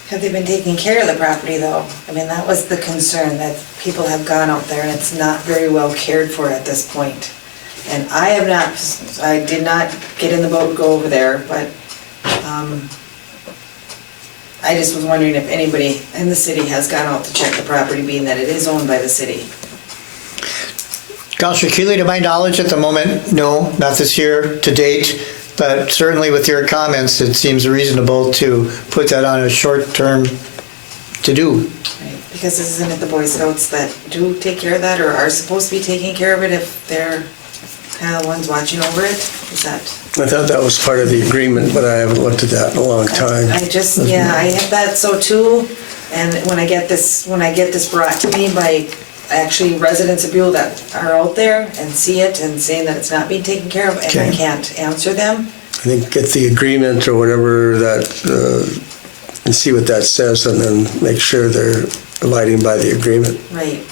Have they been taking care of the property, though? I mean, that was the concern, that people have gone out there and it's not very well cared for at this point. And I did not get in the boat and go over there, but I just was wondering if anybody in the city has gone out to check the property, being that it is owned by the city. Councilor Keeley, to my knowledge at the moment, no, not this year to date, but certainly with your comments, it seems reasonable to put that on a short-term to-do. Right, because isn't it the Boy Scouts that do take care of that, or are supposed to be taking care of it if they're kind of the ones watching over it? Is that? I thought that was part of the agreement, but I haven't looked at that in a long time. I just, yeah, I have that so too, and when I get this brought to me by actually residents of Buhl that are out there and see it and saying that it's not being taken care of, and I Okay. can't answer them. I think get the agreement or whatever that, and see what that says, and then make sure they're abiding by the agreement. Right,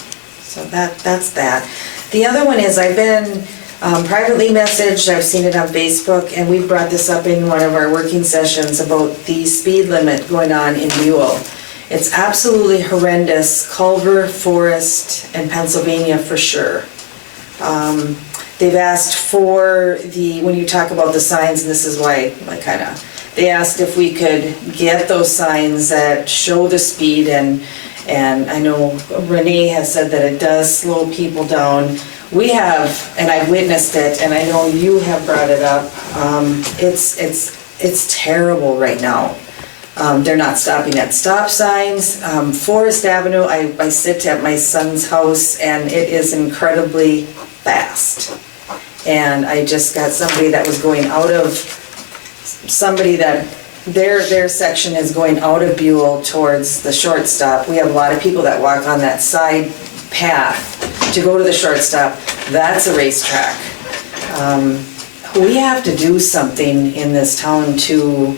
so that's that. The other one is, I've been privately messaged, I've seen it on Facebook, and we brought this up in one of our working sessions about the speed limit going on in Buhl. It's absolutely horrendous, Culver, Forest, and Pennsylvania for sure. They've asked for when you talk about the signs, and this is why they asked if we could get those signs that show the speed, and I know Renee has said that it does slow people down. We have, and I've witnessed it, and I know you have brought it up, it's terrible right now. They're not stopping at stop signs. Forest Avenue, I sit at my son's house, and it is incredibly fast. And I just got somebody that was going out of, their section is going out of Buhl towards the shortstop. We have a lot of people that walk on that side path to go to the shortstop. That's a racetrack. We have to do something in this town to,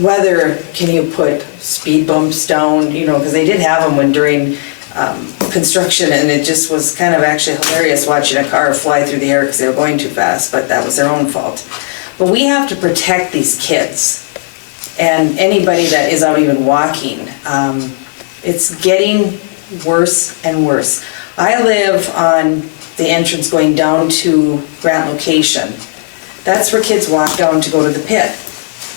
whether, can you put speed bumps down, you know, because they did have them when during construction, and it just was kind of actually hilarious watching a car fly through the air because they were going too fast, but that was their own fault. But we have to protect these kids and anybody that is out even walking. It's getting worse and worse. I live on the entrance going down to Grant Location. That's where kids walk down to go to the pit.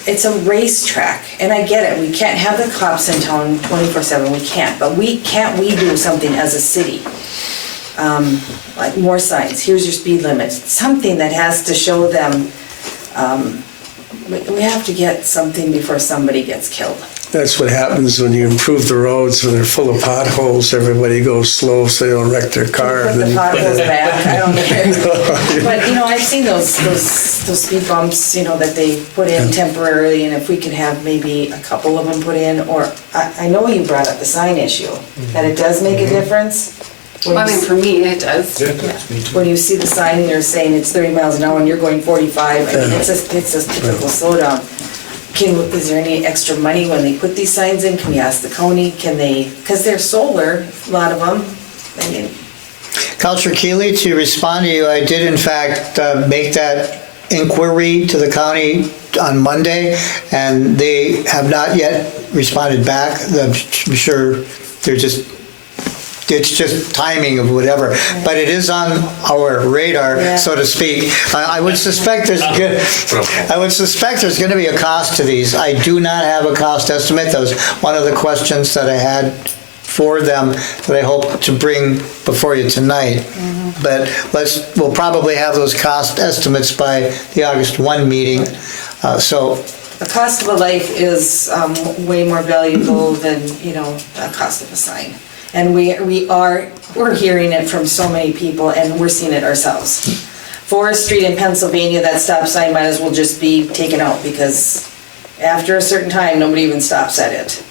It's a racetrack, and I get it. We can't have the cops in town 24/7. We can't, but we do something as a city? Like more signs. Here's your speed limit. Something that has to show them. We have to get something before somebody gets killed. That's what happens when you improve the roads, when they're full of potholes, everybody goes slow so they don't wreck their car. Put the potholes back, I don't care. But, you know, I've seen those speed bumps, you know, that they put in temporarily, and if we could have maybe a couple of them put in, or, I know you brought up the sign issue, that it does make a difference. Well, I mean, for me, it does. When you see the sign and they're saying it's 30 miles an hour and you're going 45, I mean, it's a typical slowdown. Is there any extra money when they put these signs in? Can we ask the county? Can they, because they're solar, a lot of them. I mean, Counselor Keeley, to respond to you, I did in fact make that inquiry to the county on Monday, and they have not yet responded back. I'm sure they're just, it's just timing of whatever, but it is on our radar, so to speak. I would suspect there's going to be a cost to these. I do not have a cost estimate. That was one of the questions that I had for them that I hope to bring before you tonight. But we'll probably have those cost estimates by the August 1 meeting. So the cost of a life is way more valuable than, you know, the cost of a sign. And we're hearing it from so many people, and we're seeing it ourselves. Forest Street in Pennsylvania, that stop sign might as well just be taken out, because after a certain time, nobody even stops at it.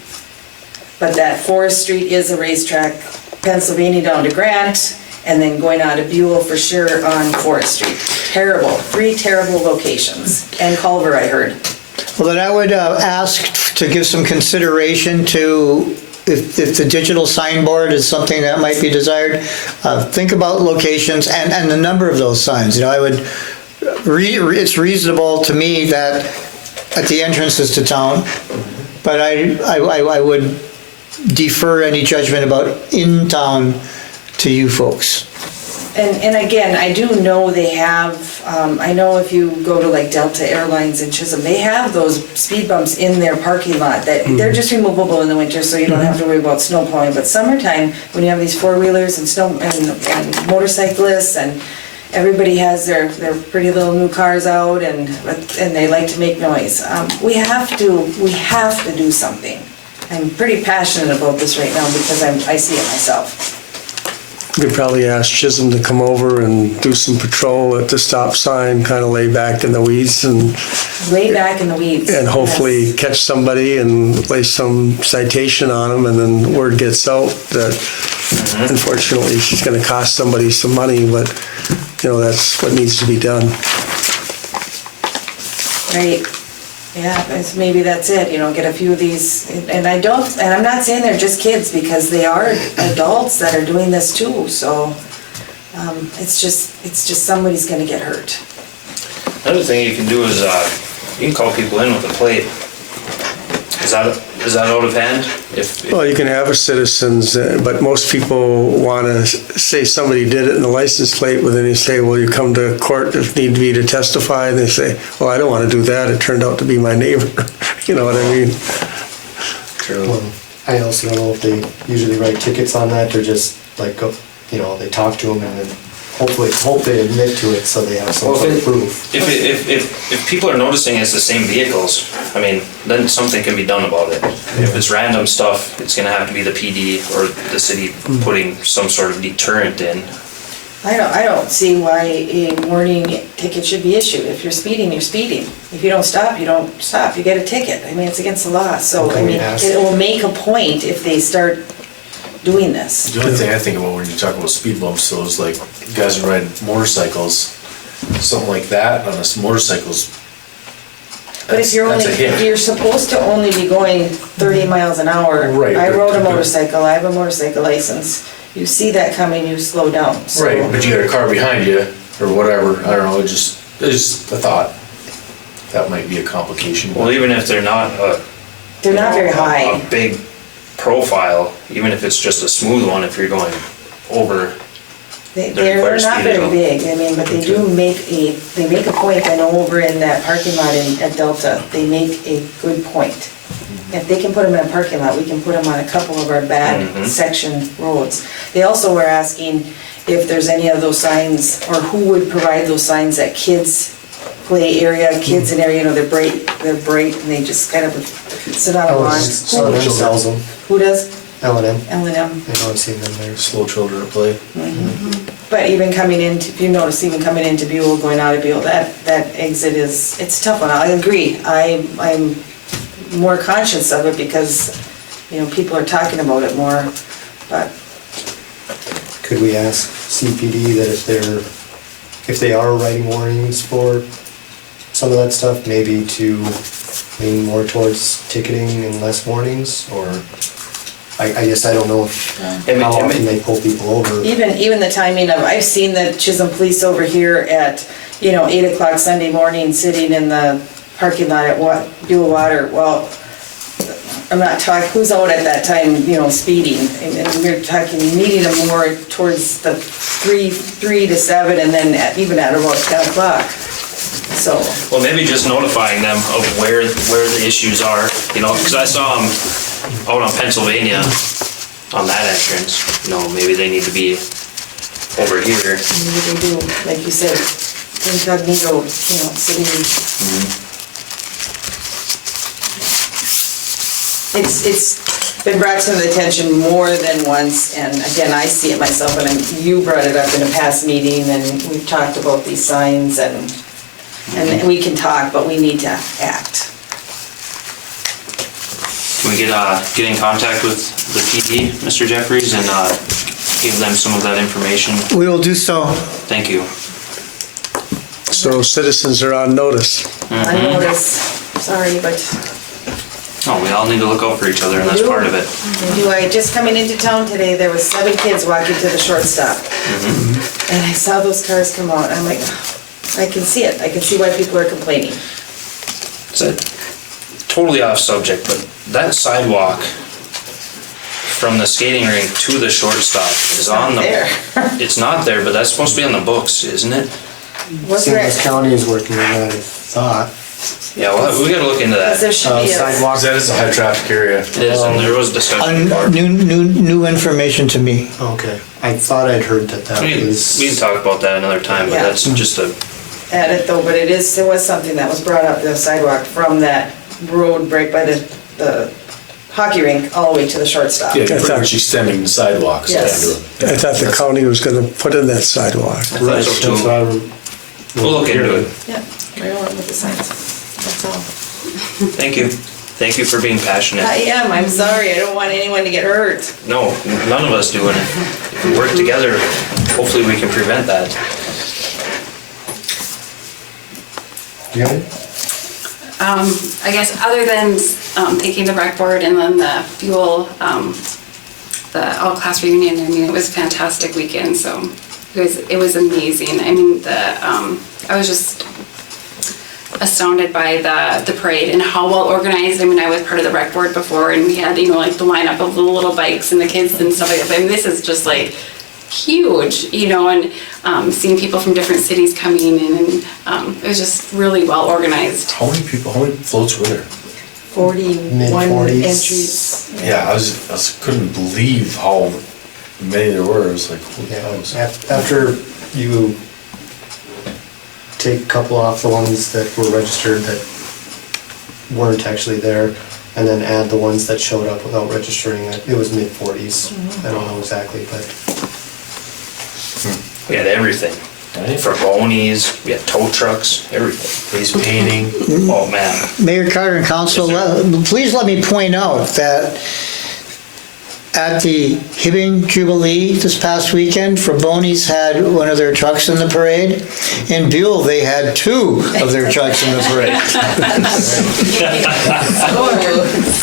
But that Forest Street is a racetrack, Pennsylvania down to Grant, and then going out of Buhl for sure on Forest Street. Terrible, 3 terrible locations, and Culver, I heard. well, then I would ask to give some consideration to, if the digital signboard is something that might be desired, think about locations and the number of those signs. You know, it's reasonable to me that at the entrances to town, but I would defer any judgment about in town to you folks. And again, I do know they have, I know if you go to like Delta Airlines in Chisholm, they have those speed bumps in their parking lot that they're just removable in the winter, so you don't have to worry about snow plowing. But summertime, when you have these four-wheelers and and motorcyclists, and everybody has their pretty little new cars out, and they like to make noise. We have to do something. I'm pretty passionate about this right now because I see it myself. We'd probably ask Chisholm to come over and do some patrol at the stop sign, kind of lay back in the weeds and hopefully catch somebody and lay some citation on them, and then word gets out that unfortunately she's going to cost somebody some money, but you know, that's what needs to be done. Right. Yeah, maybe that's it, you know, get a few of these, and I'm not saying they're just kids, because they are adults that are doing this too, so it's just somebody's gonna get hurt. Another thing you can do is you can call people in with a plate. Is that out of hand? Well, you can have a citizen's, but most people want to say somebody did it in the license plate, but then you say, well, you come to court if need be to testify, and they say, well, I don't want to do that. It turned out to be my neighbor. You know what I mean? True. Well, I also don't know if they usually write tickets on that, or just like, you know, they talk to them and then hope they admit to it, so they have some sort of proof. If people are noticing it's the same vehicles, I mean, then something can be done about it. If it's random stuff, it's gonna have to be the PD or the city putting some sort of deterrent in. I don't see why a warning ticket should be issued. If you're speeding, you're speeding. If you don't stop, you don't stop. You get a ticket. I mean, it's against the law. So, I mean, it will make a point if they start doing this. The only thing I think about when you talk about speed bumps, though, is like guys who ride motorcycles, something like that on a motorcycle's. But if you're that's only, a hit. if you're supposed to only be going 30 miles an hour. Right, I but- rode a but- motorcycle, I have a motorcycle license. You see that coming, you slow down. So- Right, but you got a car behind you, or whatever, I don't know, it's just a thought. That might be a complication. Well, even if they're not They're not very high. a big profile, even if it's just a smooth one, if you're going over, They're required not speed very as well. big, I mean, but they do they make a point, I know over in that parking lot at Delta, they make a good point. If they can put them in a parking lot, we can put them on a couple of our bad section roads. They also were asking if there's any of those signs, or who would provide those signs at kids' play area, kids in area, you know, they're bright, and they just kind of sit on a lawn. L&M sells them, Who does? L&M. L&M. I know I've seen them there. Slow children at play. But even coming into, if you notice, even coming into Buhl, going out of Buhl, that exit is, it's a tough one, I agree. I'm more conscious of it because, you know, people are talking about it more, but Could we ask CPD that if they are writing warnings for some of that stuff, maybe to lean more towards ticketing and less warnings, or I guess I don't know how often they pull people over. even the timing of, I've seen the Chisholm Police over here at, 8 o'clock Sunday morning, sitting in the parking lot at Buhl Water. Well, I'm not talking, who's out at that time, speeding? And we're talking, meeting them more towards the 3 to 7, and then even at about 10 o'clock. So, well, maybe just notifying them of where the issues are, because I saw them out on Pennsylvania on that entrance. Maybe they need to be over here. maybe they do, like you said, incognito, sitting. It's been brought to the attention more than once, and again, I see it myself, and you brought it up in a past meeting, and we've talked about these signs, and we can talk, but we need to act. Can we get in contact with the PD, Mr. Jeffries, and give them some of that information? We will do so. Thank you. So citizens are on notice. I notice, sorry, but Oh, we all need to look out for each other, and that's part of it. just coming into town today, there was 7 kids walking to the shortstop. And I saw those cars come out, I'm like, I can see it, I can see why people are complaining. It's totally off subject, but that sidewalk from the skating rink to the shortstop is on the. there. It's not there, but that's supposed to be on the books, isn't it? Wasn't St. Louis there, County is working on that, I thought. Yeah, well, we gotta look into because there that. should be a, Sidewalks. That is a high traffic area. It is, and there was discussion before. New information to me. Okay, I thought I'd heard that We was. can talk about that another time, but Yeah. that's just a, at it though, but there was something that was brought up, the sidewalk from that road break by the hockey rink all the way to the shortstop. Yeah, you're pretty much extending the sidewalks. Yes. I thought the county was gonna put in that sidewalk. I thought Right, so that's too. what I rem- We'll look into it. Yeah, right on with the signs, that's all. Thank you. Thank you for being passionate. I am, I'm sorry, I don't want anyone to get hurt. No, none of us do, and if we work together, hopefully we can prevent that. You got it? I guess other than thanking the rec board and then the Buhl, the all-class reunion, I mean, it was a fantastic weekend, so it was amazing. I mean, I was just astounded by the parade and how well organized. I mean, I was part of the rec board before, and we had, like the lineup of the little bikes and the kids and stuff like that. I mean, this is just like huge, and seeing people from different cities coming in, and it was just really well organized. How many floats were there? 41 Mid-40s. entries. Yeah, I couldn't believe how many there were. I was like, holy cows. After you take a couple off the ones that were registered that weren't actually there, and then add the ones that showed up without registering, it was mid-40s. I don't know exactly, but We had everything. Right? For bonies, we had tow trucks, everything. Face painting. Oh, man. Mayor Carter and Council, please let me point out that at the Hibbing Jubilee this past weekend, Fraboni's had one of their trucks in the parade. In Buhl, they had 2 of their trucks in the parade.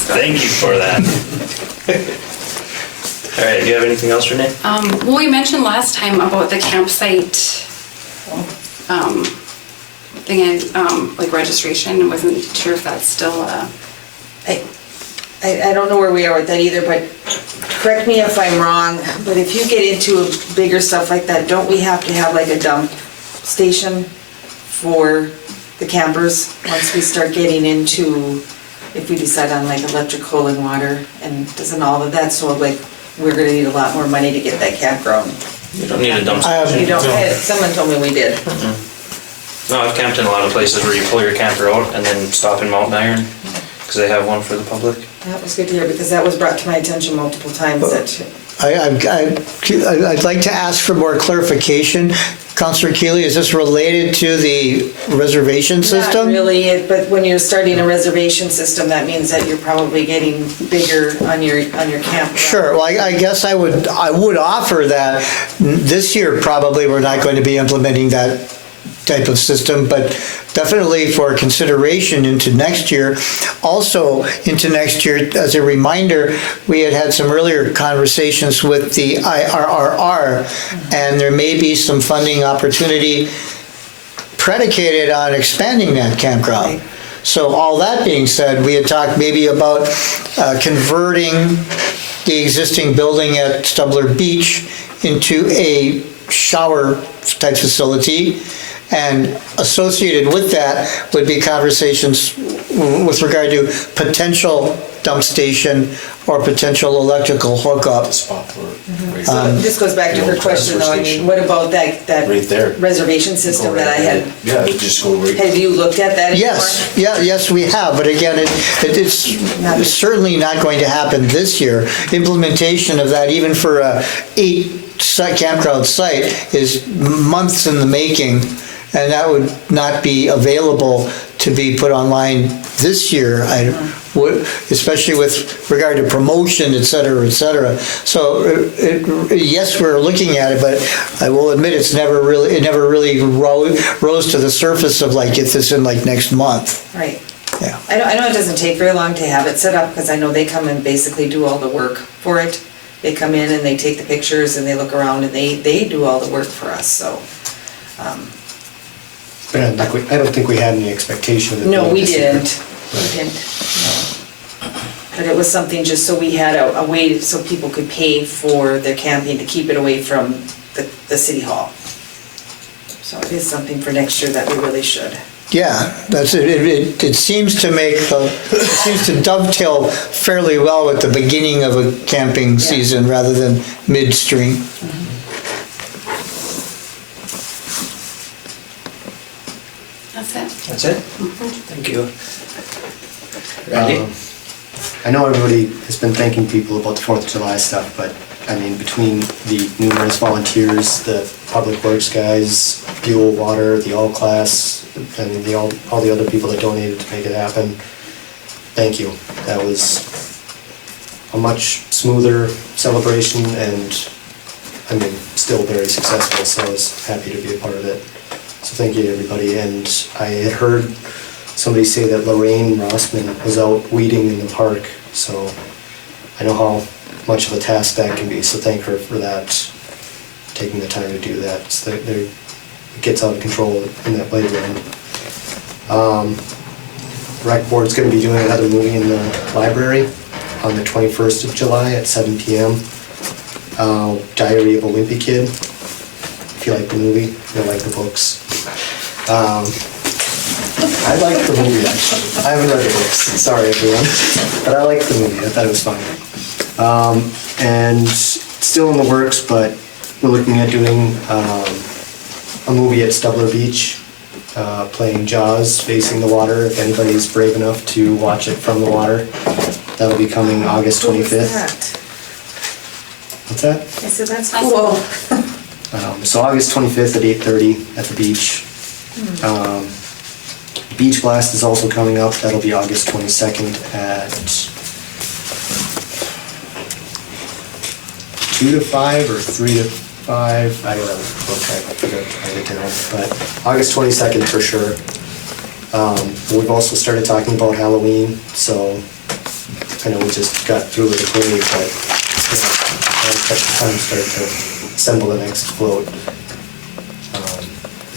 Thank you for that. All right, do you have anything else, Renee? Well, we mentioned last time about the campsite thing, like registration. I wasn't sure if that's still, I don't know where we are with that either, but correct me if I'm wrong, but if you get into bigger stuff like that, don't we have to have like a dump station for the campers once we start getting into, if we decide on like electrical and water and doesn't all of that, so like we're gonna need a lot more money to get that campground. You don't need a dump I have- station. You don't, someone told me we did. No, I've camped in a lot of places where you pull your camper out and then stop in Mountain Iron, because they have one for the public. That was good to hear, because that was brought to my attention multiple times that, I'd like to ask for more clarification. Counselor Keeley, is this related to the reservation not system? really, but when you're starting a reservation system, that means that you're probably getting bigger on your campground. Sure, well, I guess I would offer that this year, probably, we're not going to be implementing that type of system, but definitely for consideration into next year. Also, into next year, as a reminder, we had some earlier conversations with the IRRR, and there may be some funding opportunity predicated on expanding that campground. So all that being said, we had talked maybe about converting the existing building at Stubbler Beach into a shower type facility, and associated with that would be conversations with regard to potential dump station or potential electrical hookup. So this goes back to her question though, I mean, what about that Right there. reservation system that I had? Yeah, just go right. Have you looked at that anymore? Yes, we have, but again, it's certainly not going to happen this year. Implementation of that, even for a 8 campground site, is months in the making, and that would not be available to be put online this year, especially with regard to promotion, et cetera, et cetera. So yes, we're looking at it, but I will admit it never really rose to the surface of like, get this in like next month. Right. Yeah. I know it doesn't take very long to have it set up, because I know they come and basically do all the work for it. They come in and they take the pictures and they look around and they do all the work for us, so. But I don't think we had any expectation of it. No, being we this year. didn't. We didn't, no. But it was something just so we had a way so people could pay for their camping to keep it away from the city hall. So it is something for next year that we really should. Yeah, that's it. It seems to dovetail fairly well with the beginning of a camping season rather than midstream. that's it. That's it? Thank you. Randy? I know everybody has been thanking people about the 4th of July stuff, but I mean, between the numerous volunteers, the public works guys, Buhl Water, the all class, and all the other people that donated to make it happen, thank you. That was a much smoother celebration, and I mean, still very successful, so I was happy to be a part of it. So thank you to everybody, and I had heard somebody say that Lorraine Rossman was out weeding in the park, so I know how much of a task that can be, so thank her for that, taking the time to do that. So it gets out of control in that playground. Rec Board's gonna be doing another movie in the library on the 21st of July at 7 p.m. Diary of a Wimpy Kid. If you like the movie, you'll like the books. I liked the movie, actually. I haven't read the books, sorry everyone, but I liked the movie, I thought it was fun. And still in the works, but we're looking at doing a movie at Stubbler Beach, playing Jaws, facing the water, if anybody's brave enough to watch it from the water. That'll be coming August 25th. What's that? I said, that's cool. So August 25th at 8:30 at the beach. Beach Blast is also coming up. That'll be August 22nd at 2 to 5 or 3 to 5. I gotta look, I forgot to write it down, but August 22nd for sure. We've also started talking about Halloween, so I know we just got through with the parade, but I'll expect the time to start to assemble the next float.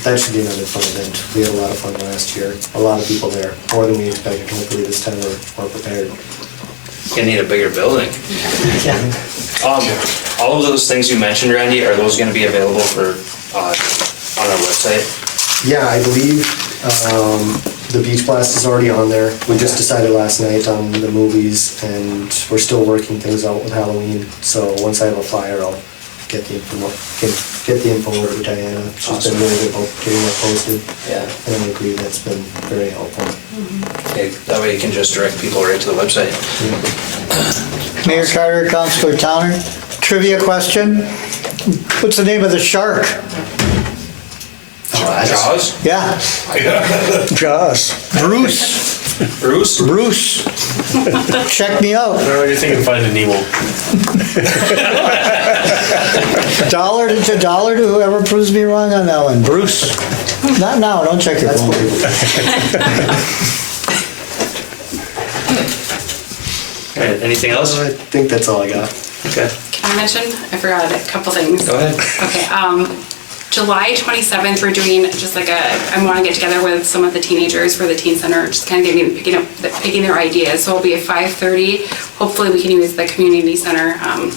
That should be another fun event. We had a lot of fun last year. A lot of people there, more than we expected. Hopefully this time we're more prepared. You need a bigger building. Yeah. All of those things you mentioned, Randy, are those gonna be available for, on our website? Yeah, I believe the Beach Blast is already on there. We just decided last night on the movies, and we're still working things out with Halloween. So once I have a flyer, I'll get the info over to Diana. She's been really good about getting that posted. Yeah. And I agree, that's been very helpful. Okay, that way you can just direct people right to the website. Mayor Carter, Councilor Towner, trivia question. What's the name of the shark? Jaws? Yeah, Jaws. Bruce. Bruce? Bruce. Check me out. I don't know, you're thinking Finding Nemo. $1 to $1 to whoever proves me wrong on that one. Bruce. Not now, don't check your phone. All right, anything else? I think that's all I got. Okay, Can I mention? I forgot a couple things. go ahead. Okay, July 27th, we're doing just like I want to get together with some of the teenagers for the teen center, just kind of picking their ideas. So it'll be at 5:30. Hopefully we can use the community center and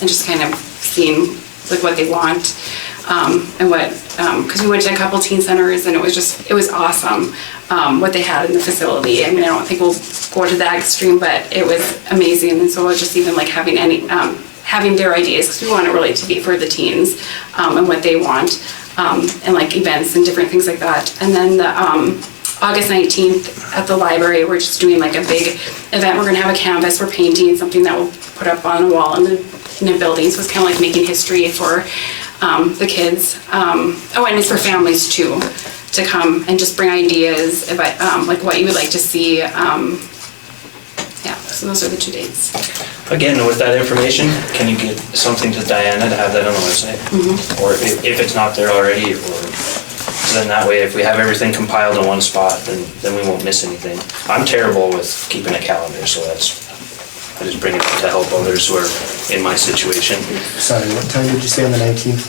just kind of seeing like what they want and what, because we went to a couple teen centers and it was awesome what they had in the facility. I mean, I don't think we'll go to that extreme, but it was amazing. And so it's just even like having having their ideas, because we want it really to be for the teens and what they want, and like events and different things like that. And then the August 19th at the library, we're just doing like a big event. We're gonna have a canvas, we're painting something that we'll put up on a wall in the building. So it's kind of like making history for the kids. Oh, and it's for families too, to come and just bring ideas about like what you would like to see. Yeah, so those are the 2 dates. Again, with that information, can you get something to Diana to have that on the website? Or if it's not there already, or then that way, if we have everything compiled in one spot, then we won't miss anything. I'm terrible with keeping a calendar, so I just bring it to help others who are in my situation. Sorry, what time did you say on the 19th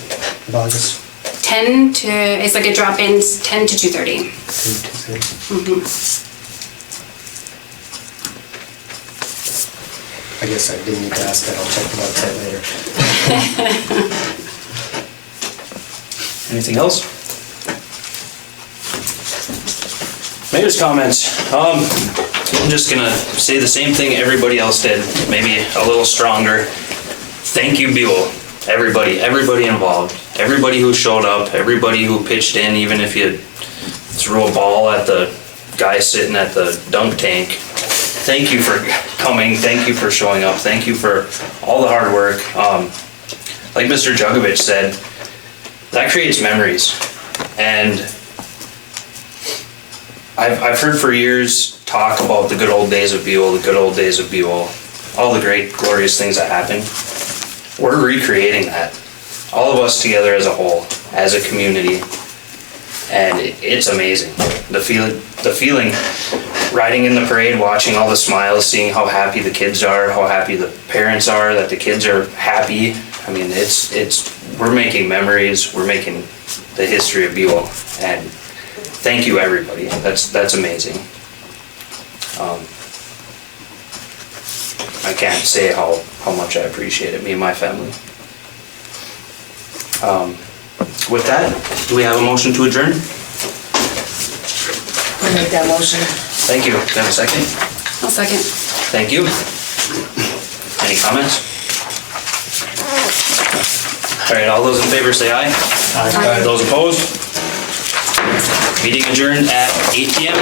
of August? 10 to, it's like a drop-in, 10 to 2:30. 2:30. I guess I didn't need to ask that. I'll check the website later. Anything else? Mayor's comments. I'm just gonna say the same thing everybody else did, maybe a little stronger. Thank you, Buhl. Everybody involved, everybody who showed up, everybody who pitched in, even if you threw a ball at the guy sitting at the dunk tank. Thank you for coming, thank you for showing up, thank you for all the hard work. Like Mr. Jugovich said, that creates memories. And I've heard for years talk about the good old days of Buhl, the good old days of Buhl, all the great, glorious things that happened. We're recreating that, all of us together as a whole, as a community, and it's amazing. The feeling, riding in the parade, watching all the smiles, seeing how happy the kids are, how happy the parents are, that the kids are happy. I mean, we're making memories, we're making the history of Buhl, and thank you, everybody. That's amazing. I can't say how much I appreciate it, me and my family. With that, do we have a motion to adjourn? I'll make that motion. Thank you. Do you have a second? I'll second. Thank you. Any comments? All right, all those in favor say aye. Aye. Those opposed? Meeting adjourned at 8 p.m.